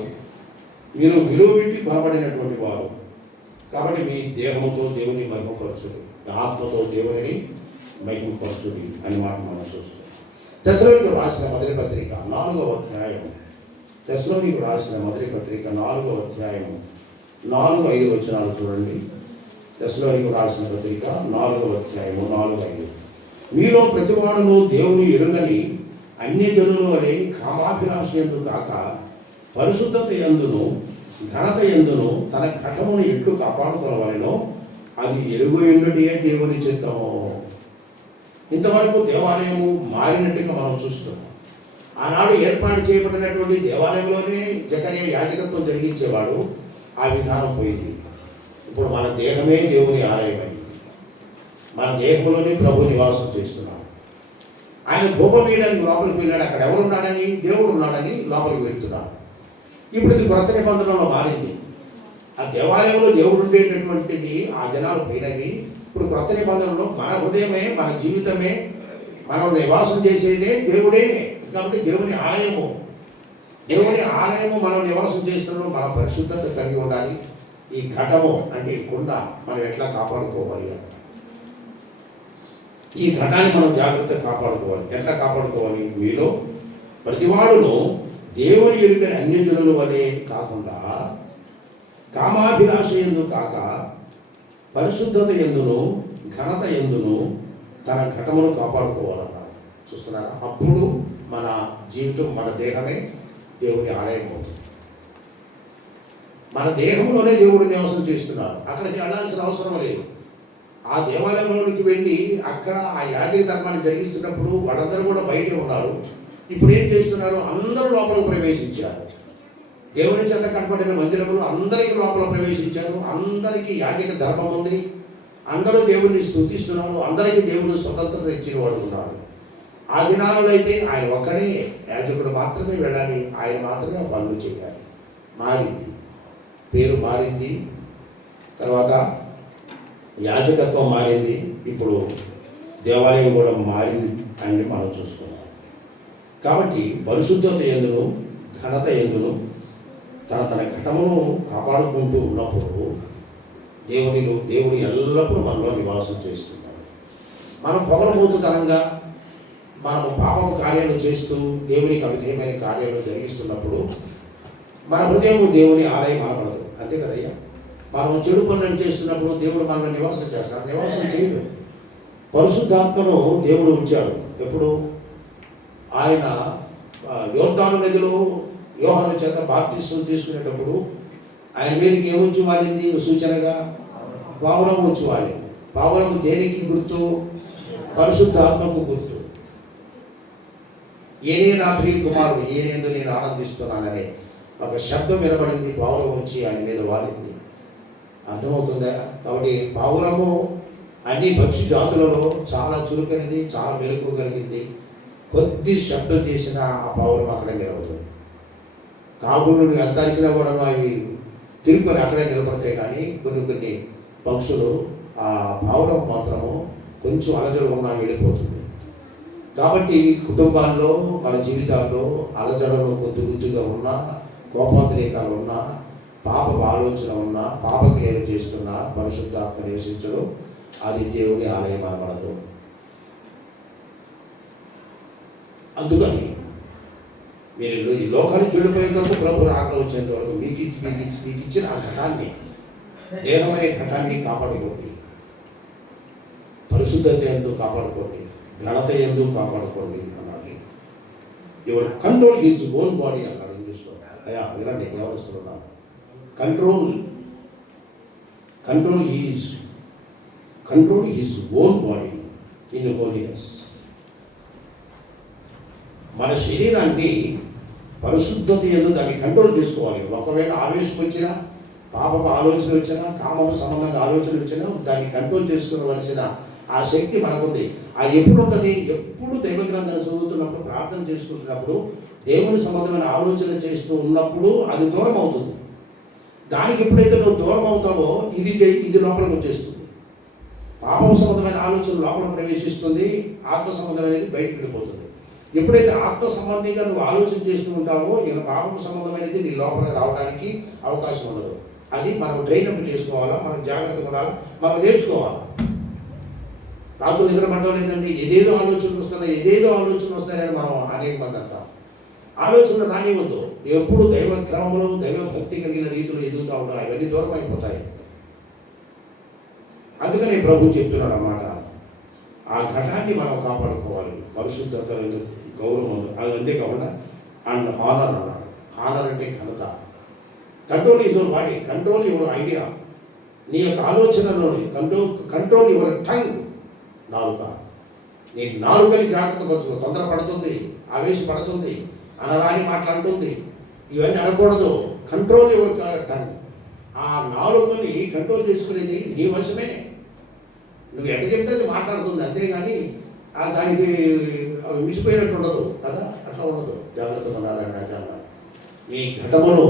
మీరు విలువ పెట్టి కొనబడినటువంటి వారు. కాబట్టి మీ దేహంతో దేవుని మహిమపరచుడు, ఆత్మతో దేవుని మహిమపరచుడి అని మాట మనం చూస్తాం. తెస్సలోనికీయులకు రాసిన మొదటి పత్రిక 4వ అధ్యాయం, తెస్సలోనికీయులకు రాసిన మొదటి పత్రిక 4వ అధ్యాయం 4-5 వచనాలు చూడండి. తెస్సలోనికీయులకు రాసిన పత్రిక 4వ అధ్యాయము 4-5. మీలో ప్రతివాడును దేవుని ఎరుగని అన్యజనుల వలె కామాభిలాష యందు కాక పరిశుద్ధత యందును ఘనత యందును తన ఘటమును ఎట్లు కాపాడుకోవాలనో అది ఎరుగు ఎండుటే దేవుని చిత్తము. ఇంతవరకు దేవాలయము మారినట్టుగా మనం చూస్తున్నాం. ఆనాడు ఏర్పాటు చేయబడినటువంటి దేవాలయంలోనే జకర్యా యాజకత్వం జరిగించేవాడు. ఆ విధానం పోయింది. ఇప్పుడు మన దేహమే దేవుని ఆలయమైంది. మన దేహంలోనే ప్రభు నివాసం చేస్తున్నాడు. ఆయన ధూపం వేయడానికి లోపలికి వెళ్ళాడు. అక్కడ ఎవరున్నాడని, దేవుడు ఉన్నాడని లోపలికి వెళ్తున్నాడు. ఇప్పుడు ఇది క్రొత్త నిబంధనలో మారింది. ఆ దేవాలయంలో దేవుడు ఉండేటటువంటిది ఆ దినాలు పోయినవి. ఇప్పుడు క్రొత్త నిబంధనలో మన హృదయమే, మన జీవితమే, మనం నివాసం చేసేదే దేవుడే. కాబట్టి దేవుని ఆలయము, దేవుని ఆలయము మనం నివాసం చేస్తున్నాం. మన పరిశుద్ధత కలిగి ఉండాలి. ఈ ఘటము అంటే ఈ కుండ మనం ఎట్లా కాపాడుకోవాలి, ఈ ఘటాన్ని మనం జాగ్రత్తగా కాపాడుకోవాలి. ఎట్లా కాపాడుకోవాలి? మీలో ప్రతివాడును దేవుని ఎరుగని అన్యజనుల వలె కాకుండా కామాభిలాష ఎందు కాక పరిశుద్ధత ఎందును ఘనత ఎందును తన ఘటమును కాపాడుకోవాలన్నారు. చూస్తున్నారా? అప్పుడు మన జీవితం, మన దేహమే దేవుని ఆలయం అవుతుంది. మన దేహంలోనే దేవుడు నివాసం చేస్తున్నాడు. అక్కడికి వెళ్ళాల్సిన అవసరం లేదు. ఆ దేవాలయంలోనికి వెళ్ళి అక్కడ ఆ యాజక ధర్మాన్ని జరిగిస్తున్నప్పుడు వాళ్ళందరూ కూడా బయటే ఉన్నారు. ఇప్పుడు ఏం చేస్తున్నారు? అందరూ లోపలికి ప్రవేశించారు. దేవుని చేత కనపడిన మందిరంలో అందరికీ లోపల ప్రవేశించారు. అందరికీ యాజక ధర్మం ఉంది. అందరూ దేవుడిని స్తుతిస్తున్నారు. అందరికీ దేవుడు స్వతంత్రత ఇచ్చిన వాడు ఉన్నాడు. ఆ దినాలలో అయితే ఆయన ఒక్కడే యాజకుడు మాత్రమే వెళ్ళాలి. ఆయన మాత్రమే పనులు చేయాలి. మారింది, పేరు మారింది. తర్వాత యాజకత్వం మారింది. ఇప్పుడు దేవాలయం కూడా మారింది అని మనం చూసుకున్నాం. కాబట్టి పరిశుద్ధత ఎందును ఘనత ఎందును తన ఘటమును కాపాడుకుంటూ ఉన్నప్పుడు దేవుడు ఎల్లప్పుడూ మనలో నివాసం చేస్తున్నాడు. మనం పొగరబోతుతనంగా మనము పాపము కార్యాలు చేస్తూ దేవునికి అవిధేయమైన కార్యాలు జరిగిస్తున్నప్పుడు మన హృదయం దేవుని ఆలయం అనపడదు. అంతే కదయ్యా. మనం చెడు పనులను చేస్తున్నప్పుడు దేవుడు మనల్ని నివాసం చేస్తాడు. నివాసం చేయడు. పరిశుద్ధాత్మను దేవుడు ఉంచాడు. ఎప్పుడు? ఆయన యోర్దాను నదిలో యోహాను చేత బాప్తిస్మం తీసుకునేటప్పుడు ఆయన మీదకి ఏముంచి వాడింది? సూచనగా పావురం వచ్చి వాడింది. పావురము దేనికి గుర్తు? పరిశుద్ధాత్మకు గుర్తు. ఏనే నా ప్రియ కుమారుడు, ఏనేందు నేను ఆనందిస్తున్నాననే ఒక శబ్దం వినబడింది. పావురం వచ్చి ఆయన మీద వాలింది. అర్థమవుతుందా? కాబట్టి పావురము అన్ని పక్షి జాతులలో చాలా చురుకైనది, చాలా మెరుగు కలిగింది. కొద్ది శబ్దం చేసిన ఆ పావురం అక్కడే నిలవుతుంది. కాకులు ఎంత అరిచినా కూడా అవి తిరుక్కొని అక్కడే నిలబడతాయి. కానీ కొన్ని పక్షులు ఆ పావురం మాత్రము కొంచెం అలజడి ఉన్నా వెళ్ళిపోతుంది. కాబట్టి కుటుంబాల్లో, మన జీవితాల్లో అలజడలో కొద్దిగా ఉన్నా, కోపాతిరేకాలు ఉన్నా, పాప ఆలోచన ఉన్నా, పాపక్రియలు చేస్తున్నా పరిశుద్ధాత్మ నివసించడం అది దేవుని ఆలయం అనబడదు. అందుకని మీరు ఈ లోకాన్ని చెడిపోయేందుకు ప్రభు రాకడ వచ్చేంత వరకు మీకు ఇచ్చిన ఆ ఘటాన్ని, దేహమనే ఘటాన్ని కాపాడుకోండి. పరిశుద్ధత ఎందుకు కాపాడుకోండి, ఘనత ఎందుకు కాపాడుకోండి అన్నాడు. Your control his own body అన్నాడు ఇంగ్లీష్లో. అయ్యా వినండి, ఎవరు control his own body in holiness. మన శరీరాన్ని పరిశుద్ధత ఎందుకు దాన్ని కంట్రోల్ చేసుకోవాలి. ఒకవేళ ఆవేశం వచ్చినా, పాపపు ఆలోచన వచ్చినా, కామపు సంబంధంగా ఆలోచన వచ్చినా దాన్ని కంట్రోల్ చేసుకోవలసిన ఆ శక్తి మనకుంది. అది ఎప్పుడు ఉంటుంది? ఎప్పుడు దైవ గ్రంథాన్ని చదువుతున్నప్పుడు, ప్రార్థన చేసుకుంటున్నప్పుడు, దేవుని సంబంధమైన ఆలోచన చేస్తూ ఉన్నప్పుడు అది దూరం అవుతుంది. దానికి ఎప్పుడైతే నువ్వు దూరం అవుతావో ఇది లోపలికి వచ్చేస్తుంది. పాపం సంబంధమైన ఆలోచన లోపల ప్రవేశిస్తుంది, ఆత్మ సంబంధమైనది బయటకు వెళ్ళిపోతుంది. ఎప్పుడైతే ఆత్మ సంబంధిగా నువ్వు ఆలోచన చేస్తూ ఉంటావో ఇక పాపం సంబంధమైనది నీ లోపల రావడానికి అవకాశం ఉండదు. అది మనం ట్రైనప్ చేసుకోవాలా, మనం జాగ్రత్తగా ఉండాలా, మనం నేర్చుకోవాలా. రాత్రులు నిద్ర పడడం లేదండి, ఏదేదో ఆలోచనలు వస్తున్నాయని మనం అనేక మంది అంటాం. ఆలోచన రానివ్వద్దు. ఎప్పుడు దైవ క్రమంలో దైవ భక్తి కలిగిన రీతిలో ఎదుగుతూ ఉంటాం. అవన్నీ దూరం అయిపోతాయి. అందుకని ప్రభు చెప్తున్నాడు అన్నమాట. ఆ ఘటాన్ని మనం కాపాడుకోవాలి. పరిశుద్ధత, గౌరవం, అది అంతేకాకుండా అండ్ హానర్ అన్నాడు. హానర్ అంటే ఘనత. Control your body, control your idea. నీ యొక్క ఆలోచనలోని కంట్రోల్ యువర్ టంగ్, నాలుక. నీ నాలుకని జాగ్రత్త పరచుకో. తొందరపడుతుంది, ఆవేశపడుతుంది, అనరాని మాట్లాడుతుంది, ఇవన్నీ అనకూడదు. కంట్రోల్ ఎవరు కాదు. ఆ నాలుకని కంట్రోల్ చేసుకునేది నీ వశమే. నువ్వు ఎట్ట చెప్తే అది మాట్లాడుతుంది, అంతేగాని దానికి మించిపోయినట్టు ఉండదు కదా, అట్లా ఉండదు. జాగ్రత్తగా ఉండాలని అయితే అన్నారు. మీ ఘటమును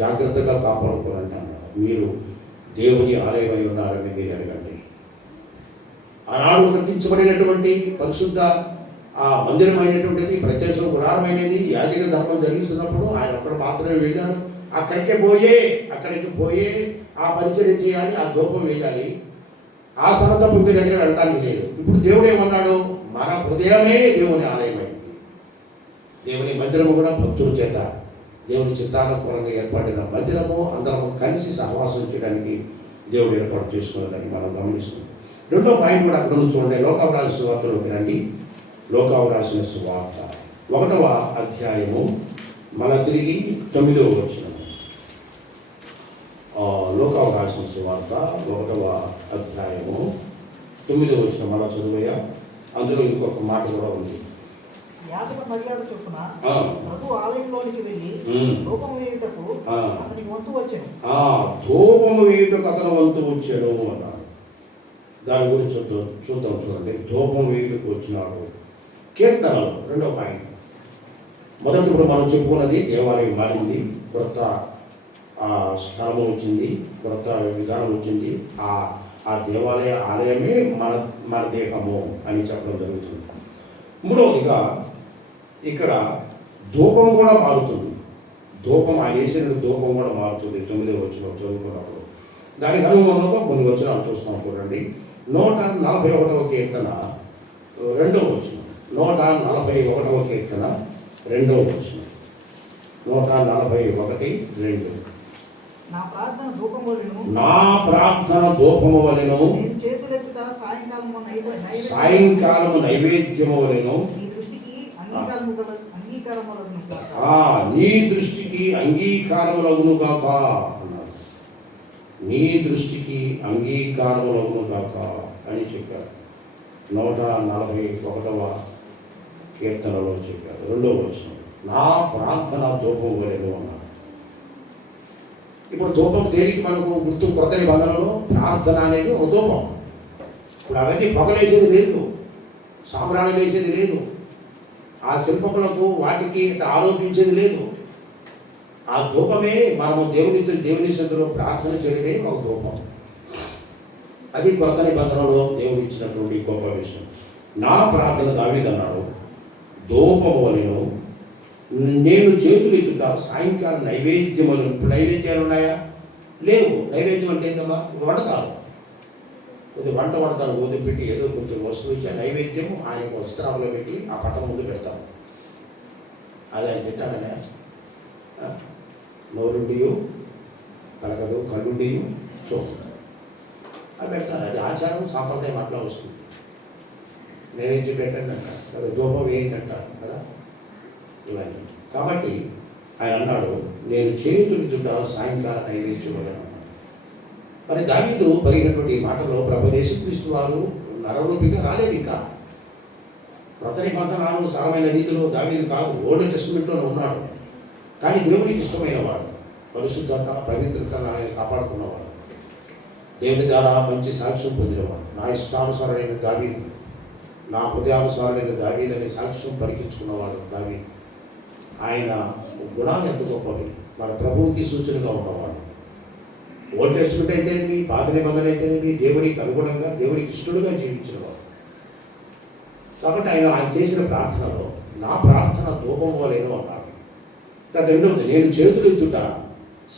జాగ్రత్తగా కాపాడుకోవాలంటే అన్నారు. మీరు దేవుని ఆలయమై ఉన్నారని మీరు ఎరగండి. ఆనాడు కట్టించబడినటువంటి పరిశుద్ధ ఆ మందిరమైనటువంటిది, ప్రత్యక్ష గుడారమైనది, యాజక ధర్మం జరిగిస్తున్నప్పుడు ఆయన ఒక్కడు మాత్రమే వెళ్ళాడు. అక్కడికి పోయే ఆ పరిచర్య చేయాలి, ఆ ధూపం వేయాలి. ఆ సన్నత పుంగి దగ్గర వెళ్ళటానికి లేదు. ఇప్పుడు దేవుడు ఏమన్నాడు? మన హృదయమే దేవుని ఆలయమైంది. దేవుని మందిరము కూడా భక్తుల చేత దేవుని చిత్తానుకూలంగా ఏర్పడిన మందిరము. అందరము కలిసి సహవాసం చేయడానికి దేవుడు ఏర్పాటు చేసుకున్నదని మనం గమనిస్తున్నాం. రెండో పాయింట్ కూడా అక్కడ నుంచి చూడండి. లోకావు రాసిన సువార్తలోకి రండి. లోకావు రాసిన సువార్త 1వ అధ్యాయము మళ్ళా తిరిగి 9వ వచనం. లోకావు రాసిన సువార్త 1వ అధ్యాయము 9వ వచనం మళ్ళా చదువయ్యా. అందులో ఇంకొక మాట కూడా ఉంది. యాజక మర్యాద చొప్పున ప్రభు ఆలయంలోనికి వెళ్ళి ధూపం వేయుటకు అతనికి వంతు వచ్చెను. ధూపం వేయుటకు అతను వంతు వచ్చాడు అన్నాడు. దాని గురించి చూద్దాం. చూడండి, ధూపం వేయుటకు వచ్చినాడు. కీర్తనలు 2వ పాయింట్. మొదటి ఇప్పుడు మనం చెప్పుకున్నది దేవాలయం మారింది, కొత్త స్థలము వచ్చింది, కొత్త విధానం వచ్చింది. ఆ దేవాలయ ఆలయమే మన దేహము అని చెప్పడం జరుగుతుంది. మూడవదిగా ఇక్కడ ధూపం కూడా మారుతుంది. ధూపం ఆ వేసిన ధూపం కూడా మారుతుంది. 9వ వచనం చదువుకున్నప్పుడు దానికి అనుగుణంగా కొన్ని వచనాలు చూస్తాం. చూడండి, 141వ కీర్తన 2వ వచనం. 141వ కీర్తన 2వ వచనం. 141:2. నా ప్రార్థన ధూపము వలెను, సాయంకాలము నైవేద్యము వలెను, నీ దృష్టికి అంగీకారములగును గాక అన్నారు. నీ దృష్టికి అంగీకారములగును గాక అని చెప్పారు. 141వ కీర్తనలో చెప్పారు. 2వ వచనం, నా ప్రార్థన ధూపం వలెను అన్నారు. ఇప్పుడు ధూపం దేనికి మనకు గుర్తు? కొత్త నిబంధనలో ప్రార్థన అనేది ఒక ధూపం. ఇప్పుడు అవన్నీ పొగలేసేది లేదు, సాంబ్రాణి వేసేది లేదు, ఆ శిల్పములకు వాటికి ఆరోపించేది లేదు. ఆ ధూపమే మనము దేవుని సన్నిధిలో ప్రార్థన చేయడమే ఒక ధూపం. అది కొత్త నిబంధనలో దేవుడు ఇచ్చినటువంటి గొప్ప విషయం. నా ప్రార్థన దావీదు అన్నాడు, ధూపము వలెను, నేను చేతులు ఎత్తుట సాయంకాలం నైవేద్యములు. ఇప్పుడు నైవేద్యాలు ఉన్నాయా? లేవు. నైవేద్యం అంటే ఏంటమ్మా? వంటతారు, కొద్దిగా వంట వంటతాను గోధుమ పెట్టి ఏదో కొంచెం వస్తువు ఇచ్చి ఆ నైవేద్యము ఆయనకు వస్త్రాల్లో పెట్టి ఆ పట్టం ముందు పెడతాము. అది ఆయన తింటాడనే నోరుండియు పలకదు, కళ్ళుండియు చూపు అది పెడతారు. అది ఆచారం, సాంప్రదాయం అట్లా వస్తుంది. నైవేద్యం పెట్టండి అంటారు కదా, ధూపం వేయండి అంటారు కదా, ఇవన్నీ. కాబట్టి ఆయన అన్నాడు, నేను చేతులుదుట సాయంకాల నైవేద్యం అన్నాడు. మరి దావీదు పలిగినటువంటి మాటల్లో ప్రభు యేసుక్రీస్తు వారు నరరూపిగా రాలేదు. ఇంకా కొత్త నిబంధనలు సరమైన రీతిలో దావీదు కాదు, ఓల్డ్ టెస్టిమెంట్లోనే ఉన్నాడు. కానీ దేవునికి ఇష్టమైన వాడు, పరిశుద్ధత పవిత్రతను ఆయన కాపాడుకున్నవాడు, దేవుని ద్వారా మంచి సాక్ష్యం పొందినవాడు. నా ఇష్టానుసారుడైన దావీదు, నా హృదయానుసారుడైన దావీదు అనే సాక్ష్యం పరికించుకున్నవాడు దావీదు. ఆయన గుణాలు ఎంత గొప్పవి, మన ప్రభువుకి సూచనగా ఉన్నవాడు. ఓల్డ్ టెస్టిమెంట్ అయితేనేమి, పాత నిబంధన అయితేనేమి, దేవునికి అనుగుణంగా దేవునికి ఇష్టడుగా జీవించినవాడు. కాబట్టి ఆయన చేసిన ప్రార్థనలో నా ప్రార్థన ధూపం వలెను అన్నాడు. రెండవది, నేను చేతులు ఎత్తుట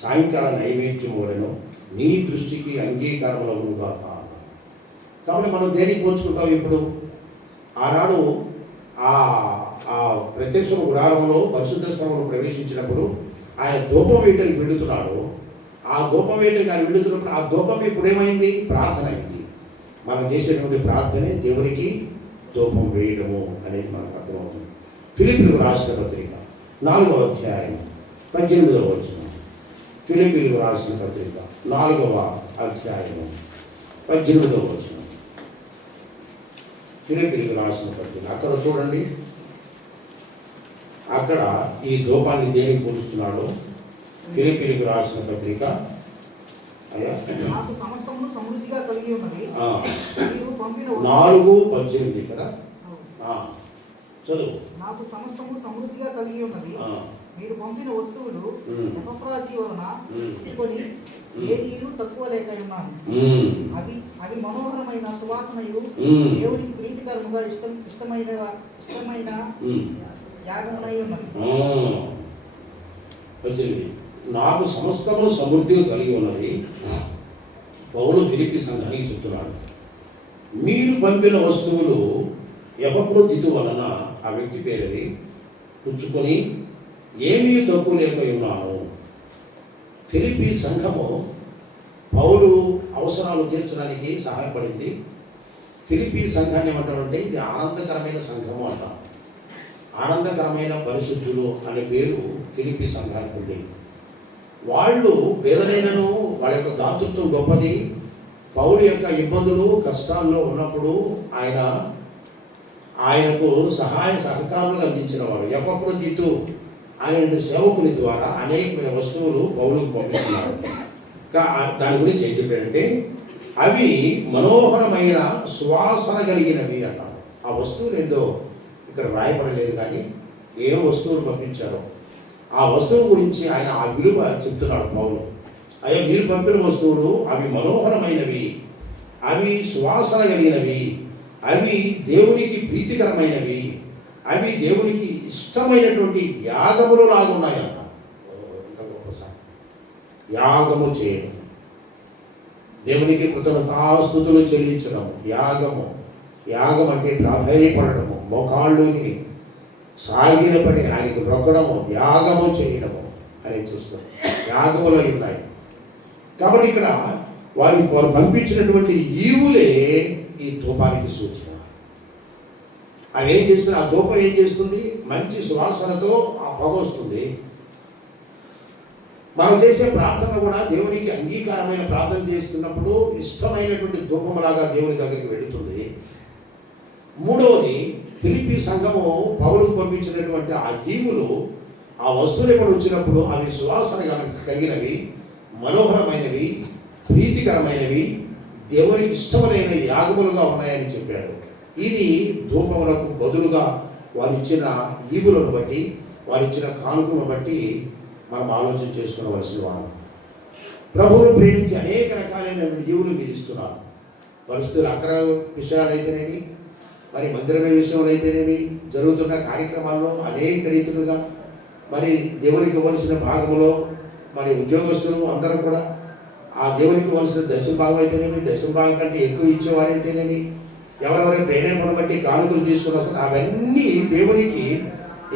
సాయంకాల నైవేద్యం వలెను, నీ దృష్టికి అంగీకారములగును గాక అన్నాడు. కాబట్టి మనం దేనికి పోల్చుకుంటాం? ఇప్పుడు ఆనాడు ఆ ప్రత్యక్ష గుడారంలో పరిశుద్ధ స్థలంలో ప్రవేశించినప్పుడు ఆయన ధూపం వేయటానికి వెళుతున్నాడు. ఆ ధూపం వేయటానికి ఆయన వెళుతున్నప్పుడు ఆ ధూపం ఇప్పుడు ఏమైంది? ప్రార్థన అయింది. మనం చేసేటువంటి ప్రార్థనే దేవునికి ధూపం వేయడము అనేది మనకు అర్థమవుతుంది. ఫిలిప్పీయులకు రాసిన పత్రిక 4వ అధ్యాయం 18వ వచనం. ఫిలిప్పీయులకు రాసిన పత్రిక 4వ అధ్యాయం 18వ వచనం. ఫిలిప్పీలకు రాసిన పత్రిక అక్కడ చూడండి, అక్కడ ఈ ధూపాన్ని దేనికి పోలుస్తున్నాడో ఫిలిప్పీలకు రాసిన పత్రిక అయ్యా నాకు సమస్తమును సమృద్ధిగా కలిగి ఉన్నది. మీరు పంపిన 4:18 కదా, చదువు. నాకు సమస్తము సమృద్ధిగా కలిగి ఉన్నది. మీరు పంపిన వస్తువులు ఎపఫ్రాజీ వలన పుచ్చుకొని ఏదీను తక్కువ లేక ఉన్నాను. అవి మనోహరమైన సువాసనయు దేవునికి ప్రీతికరముగా ఇష్టమైన యాగమునై ఉన్నది. నాకు సమస్తము సమృద్ధిగా కలిగి ఉన్నది. పౌలు ఫిలిప్పీ సంఘానికి చెప్తున్నాడు, మీరు పంపిన వస్తువులు ఎపఫ్రోదితు వలన, ఆ వ్యక్తి పేరుది, పుచ్చుకొని ఏమీ తక్కువ లేకపోయి ఉన్నాను. ఫిలిప్పీ సంఘము పౌలు అవసరాలు తీర్చడానికి సహాయపడింది. ఫిలిప్పీ సంఘాన్ని ఏమంటారంటే ఇది ఆనందకరమైన సంఘము అంటాం. ఆనందకరమైన పరిశుద్ధులు అనే పేరు ఫిలిప్పీ సంఘానికి ఉంది. వాళ్ళు పేదలైనను వాళ్ళ యొక్క దాతృత్వం గొప్పది. పౌలు యొక్క ఇబ్బందులు కష్టాల్లో ఉన్నప్పుడు ఆయనకు సహాయ సహకారాలు అందించిన వారు. ఎపఫ్రోదితు అనే సేవకుని ద్వారా అనేకమైన వస్తువులు పౌలుకు పంపిస్తున్నారు. దాని గురించి ఏం చెప్పారంటే అవి మనోహరమైన సువాసన కలిగినవి అన్నారు. ఆ వస్తువులు ఏందో ఇక్కడ రాయపడలేదు, కానీ ఏ వస్తువులు పంపించారో ఆ వస్తువు గురించి ఆయన ఆ విలువ చెప్తున్నాడు పౌలు. అయ్యా, మీరు పంపిన వస్తువులు అవి మనోహరమైనవి, అవి సువాసన కలిగినవి, అవి దేవునికి ప్రీతికరమైనవి, అవి దేవునికి ఇష్టమైనటువంటి యాగములు లాగున్నాయన్న. యాగము చేయడం, దేవునికి కృతజ్ఞతాస్తుతులు చెల్లించడం యాగం అంటే ప్రాధాన్యపడము, మోకాళ్ళుని సాగిలపడి ఆయనకు మొక్కడము, యాగము చేయడము అనేది చూస్తాం. యాగములో ఉన్నాయి. కాబట్టి ఇక్కడ వారు పంపించినటువంటి ఈవులే ఈ ధూపానికి సూచన. అవి ఏం చేస్తుంది? ఆ ధూపం ఏం చేస్తుంది? మంచి సువాసనతో ఆ పొగ వస్తుంది. మనం చేసే ప్రార్థన కూడా దేవునికి అంగీకారమైన ప్రార్థన చేస్తున్నప్పుడు ఇష్టమైనటువంటి ధూపంలాగా దేవుని దగ్గరికి వెళుతుంది. మూడవది, ఫిలిప్పీ సంఘము పౌలుకు పంపించినటువంటి ఆ ఈవులు, ఆ వస్తువులు ఇక్కడ వచ్చినప్పుడు అవి సువాసన కలిగినవి, మనోహరమైనవి, ప్రీతికరమైనవి, దేవునికి ఇష్టమైన యాగములుగా ఉన్నాయని చెప్పాడు. ఇది ధూపములకు బదులుగా వారిచ్చిన ఈవులను బట్టి, వారిచ్చిన కానుకలను బట్టి మనం ఆలోచన చేసుకోవలసిన వారు. ప్రభువును ప్రేమించి అనేక రకాలైనటువంటి ఈవులు మీరు ఇస్తున్నారు. పరిస్థితులు అక్కడ విషయాలైతేనేమి, మరి మందిరమే విషయంలో అయితేనేమి, జరుగుతున్న కార్యక్రమాల్లో అనేక రీతులుగా మరి దేవునికి ఇవ్వవలసిన భాగంలో మరి ఉద్యోగస్తులు అందరూ కూడా ఆ దేవునికి ఇవ్వవలసిన దశమ భాగం అయితేనేమి, దశమ భాగం కంటే ఎక్కువ ఇచ్చేవారైతేనేమి, ఎవరెవరి ప్రేరేపణ బట్టి కానుకలు తీసుకుని వస్తారు, అవన్నీ దేవునికి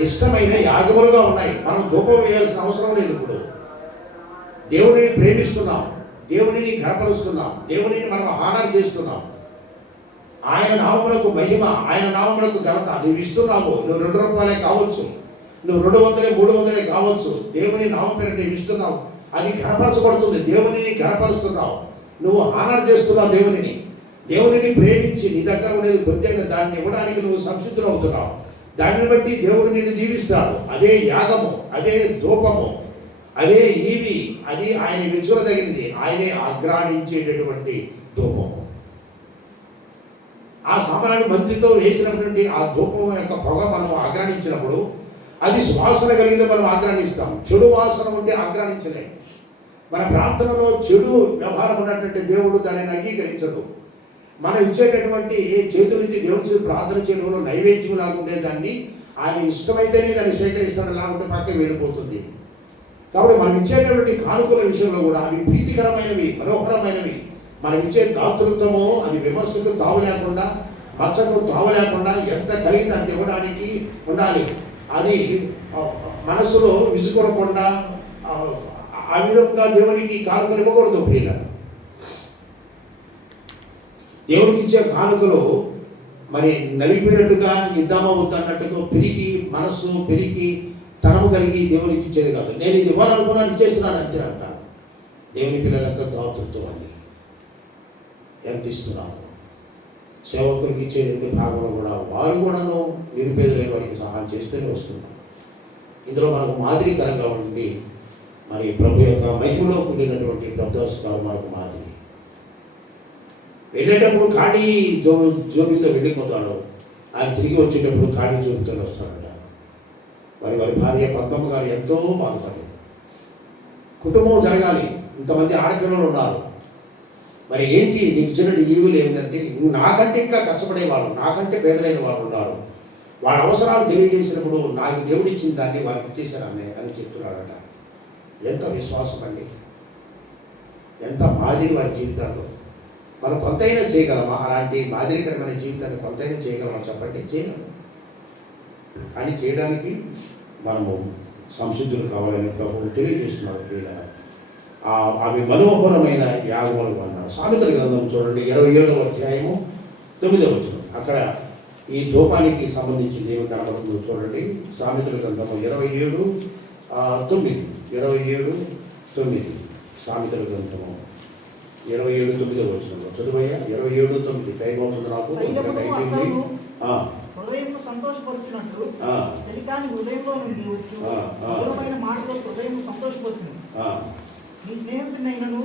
ఇష్టమైన యాగములుగా ఉన్నాయి. మనం ధూపం వేయాల్సిన అవసరం లేదు. ఇప్పుడు దేవునిని ప్రేమిస్తున్నాం, దేవునిని ఘనపరుస్తున్నాం, దేవునిని మనం ఆహారం చేస్తున్నాం. ఆయన నామములకు మహిమ, ఆయన నామములకు ఘనత. నువ్వు ఇస్తున్నావు, నువ్వు 2 రూపాయలే కావచ్చు, నువ్వు 200, 300 కావచ్చు, దేవుని నామం పేరు నువ్వు ఇస్తున్నావు, అది ఘనపరచబడుతుంది. దేవునిని ఘనపరుస్తున్నావు, నువ్వు ఆనర్ చేస్తున్నావు. దేవునిని ప్రేమించి నీ దగ్గర ఉండేది కొద్దిగా దాన్ని ఇవ్వడానికి నువ్వు సంసిద్ధులు అవుతున్నావు. దానిని బట్టి దేవుడు నిన్ను దీవిస్తాడు. అదే యాగము, అదే ధూపము, అదే ఈవి, అది ఆయన మెచ్చుకోదగినది, ఆయనే ఆగ్రాణించేటటువంటి ధూపము. ఆ సామాన్య మంత్రితో వేసినటువంటి ఆ ధూపం యొక్క పొగ మనం ఆగ్రాణించినప్పుడు అది సువాసన కలిగితే మనం ఆగ్రాణిస్తాం. చెడు వాసన ఉంటే ఆగ్రాణించలేం. మన ప్రార్థనలో చెడు వ్యవహారం ఉన్నటువంటి దేవుడు దానిని అంగీకరించడు. మనం ఇచ్చేటటువంటి చేతులెత్తి దేవుని ప్రార్థన చేయడంలో నైవేద్యం లాగా ఉండేదాన్ని ఆయన ఇష్టమైతేనే దాన్ని స్వీకరిస్తాడు, లాగుంటే పక్కన వెళ్ళిపోతుంది. కాబట్టి మనం ఇచ్చేటటువంటి కానుకల విషయంలో కూడా అవి ప్రీతికరమైనవి, మనోహరమైనవి. మనం ఇచ్చే దాతృత్వము అది విమర్శకు తావు లేకుండా, మచ్చకు తావు లేకుండా ఎంత కలిగింది అంత ఇవ్వడానికి ఉండాలి. అది మనసులో విసుకొనకుండా ఆ విధంగా దేవునికి కానుకలు ఇవ్వకూడదు. ప్రియుల, దేవునికి ఇచ్చే కానుకలు మరి నలిగిపోయినట్టుగా ఇద్దామా వద్దా అన్నట్టుగా పెరిగి మనస్సు పెరిగి తనము కలిగి దేవునికి ఇచ్చేది కాదు. నేను ఇది ఇవ్వాలనుకున్నాను, ఇచ్చేస్తున్నాను అంతే అంటాను. దేవుని పిల్లలంతా దాతృత్వం అని ఎంత ఇస్తున్నాము. సేవకులకు ఇచ్చేటువంటి భాగంలో కూడా వారు కూడాను నిరుపేదలైన వారికి సహాయం చేస్తూనే వస్తున్నారు. ఇందులో మనకు మాదిరికరంగా ఉండి మరి ప్రభు యొక్క మహిమలో కూడినటువంటి బ్రదర్స్ గారు మనకు మాదిరి. వెళ్ళేటప్పుడు ఖాళీ జోబితో వెళ్ళిపోతాడు, ఆయన తిరిగి వచ్చేటప్పుడు ఖాళీ జోబితో వస్తాడట. వారి భార్య పద్మమ్మ గారు ఎంతో బాధపడింది. కుటుంబం జరగాలి, ఇంతమంది ఆడపిల్లలు ఉన్నారు, మరి ఏంటి నీకు ఇచ్చిన ఈవులు ఏమిటంటే నువ్వు నాకంటే ఇంకా కష్టపడేవాళ్ళు, నాకంటే పేదలైన వాళ్ళు ఉన్నారు, వాళ్ళ అవసరాలు తెలియజేసినప్పుడు నాకు దేవుడు ఇచ్చిన దాన్ని వారికి ఇచ్చేశారని అని చెప్తున్నాడట. ఎంత విశ్వాసం అండి, ఎంత మాదిరి వారి జీవితాల్లో. మనం కొంతైనా చేయగలమా? అలాంటి మాదిరికరమైన జీవితాన్ని కొంతైనా చేయగలమా చెప్పండి? చేయగలము. కానీ చేయడానికి మనము సంసిద్ధులు కావాలని ప్రభువు తెలియజేస్తున్నాడు. ప్రియులారా, అవి మనోహరమైన యాగములు అన్నాడు. సామెతల గ్రంథం చూడండి, 27వ అధ్యాయము 9వ వచనం. అక్కడ ఈ ధూపానికి సంబంధించి ఏమి కనబడుతుందో చూడండి. సామెతల గ్రంథము 27:9 సామెతల గ్రంథము 27:9 వచనంలో చదువయ్యా. 27:9 టైం అవుతుంది నాకు. హృదయం సంతోషపరుచున్నట్లు చలికాని హృదయంలో నుండి వచ్చు మధురమైన మాటలో హృదయం సంతోషపరుచును. నీ స్నేహితునైనను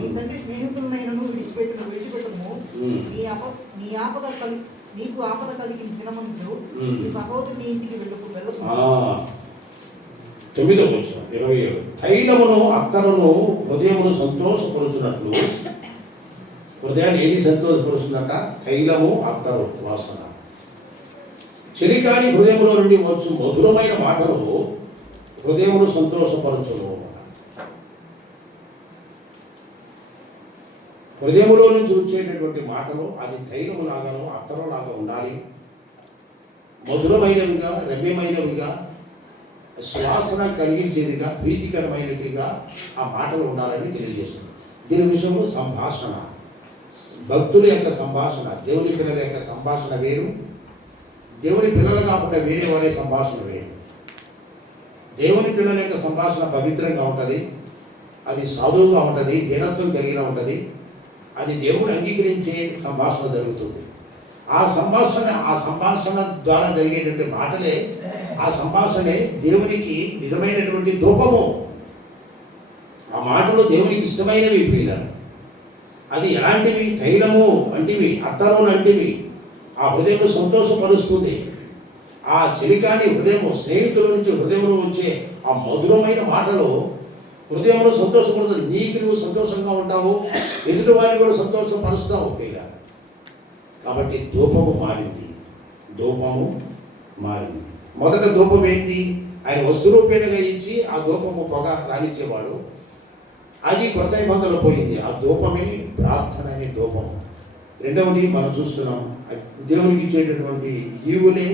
నీ తండ్రి స్నేహితులనైనను విడిచిపెట్టము. నీకు ఆపద కలిగిన దినమందు నీ సహోదరుని ఇంటికి వెళ్ళకు. 9వ వచనం 27. తైలమును అత్తరును హృదయమును సంతోషపరుచున్నట్లు. హృదయాన్ని ఏది సంతోషపరుస్తుందట? తైలము అత్తరు వాసన. చెలికాని హృదయంలో నుండి వచ్చు మధురమైన మాటలు హృదయమును సంతోషపరచును. హృదయంలో నుంచి వచ్చేటటువంటి మాటలు అది తైలము లాగాను అత్తరు లాగా ఉండాలి. మధురమైనవిగా, రమ్యమైనవిగా, శ్వాసన కలిగించేదిగా, ప్రీతికరమైనవిగా ఆ మాటలు ఉండాలని తెలియజేస్తుంది. దీని విషయంలో సంభాషణ, భక్తుల యొక్క సంభాషణ, దేవుని పిల్లల యొక్క సంభాషణ వేరు, దేవుని పిల్లలు కాకుండా వేరే వారే సంభాషణ వేరు. దేవుని పిల్లల యొక్క సంభాషణ పవిత్రంగా ఉంటుంది, అది సాధువుగా ఉంటుంది, దీనత్వం కలిగిన ఉంటుంది, అది దేవుడు అంగీకరించే సంభాషణ జరుగుతుంది. ఆ సంభాషణ ద్వారా జరిగేటువంటి మాటలే, ఆ సంభాషణే దేవునికి నిజమైనటువంటి ధూపము. ఆ మాటలు దేవునికి ఇష్టమైనవి ప్రియులారా. అది ఎలాంటివి? తైలము వంటివి, అత్తరు లాంటివి. ఆ హృదయం సంతోషపరుస్తుంది. ఆ చెలికాని హృదయము, స్నేహితుల నుంచి హృదయంలో వచ్చే ఆ మధురమైన మాటలు హృదయంలో సంతోషపడుతుంది. నీకు నువ్వు సంతోషంగా ఉంటావు, ఎదుటి వారిని కూడా సంతోషపరుస్తావు ప్రియులారా. కాబట్టి ధూపము మారింది. మొదట ధూపం ఏంటి? ఆయన వస్తురూపేణగా ఇచ్చి ఆ ధూపము పొగ రాణించేవాడు. అది కొత్త నిబంధనలో పోయింది. ఆ ధూపమే ప్రార్థన అనే ధూపము. రెండవది మనం చూస్తున్నాం, దేవునికి ఇచ్చేటటువంటి ఈవులే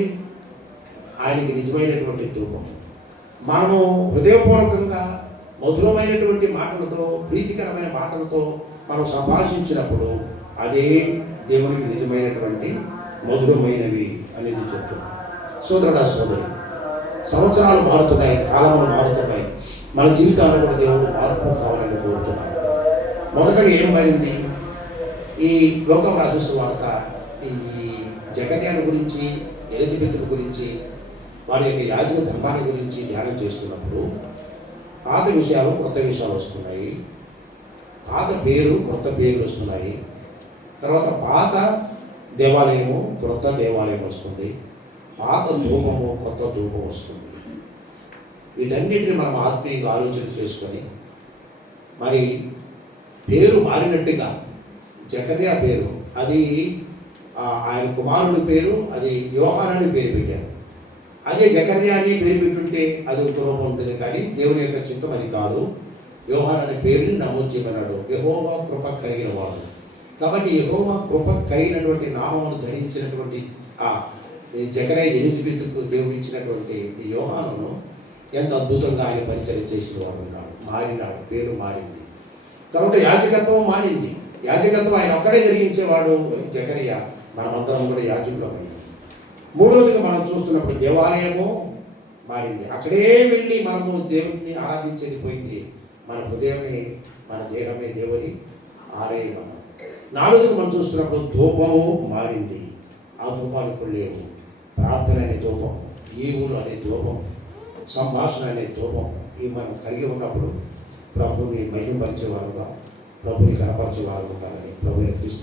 ఆయనకి నిజమైనటువంటి ధూపం. మనము హృదయపూర్వకంగా మధురమైనటువంటి మాటలతో, ప్రీతికరమైన మాటలతో మనం సంభాషించినప్పుడు అదే దేవునికి నిజమైనటువంటి మధురమైనవి అనేది చెప్తున్నాం. సోదరుడా, సోదరి, సంవత్సరాలు మారుతున్నాయి, కాలములు మారుతున్నాయి, మన జీవితాల్లో కూడా దేవుడు మార్పు కావాలని కోరుతున్నాడు. మొదటగా ఏం మారింది? ఈ లోకం రాజస్వ వార్త ఈ జకర్యాల గురించి, ఎలిజబెత్ గురించి, వారి యొక్క యాజక ధర్మాల గురించి ధ్యానం చేస్తున్నప్పుడు పాత విషయాలు, కొత్త విషయాలు వస్తున్నాయి. పాత పేరు, కొత్త పేర్లు వస్తున్నాయి. తర్వాత పాత దేవాలయము, కొత్త దేవాలయం వస్తుంది. పాత ధూపము, కొత్త ధూపం వస్తుంది. వీటన్నిటిని మనం ఆత్మీయంగా ఆలోచన చేసుకొని, మరి పేరు మారినట్టుగా జకర్యా పేరు, అది ఆయన కుమారుడి పేరు, అది యోహానాని పేరు పెట్టారు. అదే జకర్యా అని పేరు పెట్టుంటే అది ఒక రూపం ఉంటుంది, కానీ దేవుని యొక్క చిత్తం అది కాదు. యోహాను అనే పేరుని నమోదు చేయమన్నాడు. యెహోవా కృప కలిగిన వాడు. కాబట్టి యెహోవా కృప కలిగినటువంటి నామమును ధరించినటువంటి ఆ జకర్యా, ఎలిజబెత్కు దేవుడు ఇచ్చినటువంటి ఈ యోహానును ఎంత అద్భుతంగా ఆయన పరిచయం చేసిన వాడు ఉన్నాడు. మారినాడు, పేరు మారింది. తర్వాత యాజకత్వం మారింది. యాజకత్వం ఆయన ఒక్కడే జరిగించేవాడు జకర్యా. మనమందరం కూడా యాజకులమైంది. మూడవదిగా మనం చూస్తున్నప్పుడు దేవాలయము మారింది. అక్కడే వెళ్ళి మనము దేవుడిని ఆరాధించేది పోయింది. మన హృదయమే, మన దేహమే దేవుని ఆలయం అన్నాం. నాలుగోది మనం చూస్తున్నప్పుడు ధూపము మారింది. ఆ ధూపాలు ఇప్పుడు లేవు. ప్రార్థన అనే ధూపం, ఈవులు అనే ధూపం, సంభాషణ అనే ధూపం ఇవి మనం కలిగి ఉన్నప్పుడు ప్రభుని మహిమపరిచే వారుగా, ప్రభుని కనపరిచే వారు ఉంటారని ప్రభుని క్రీస్తు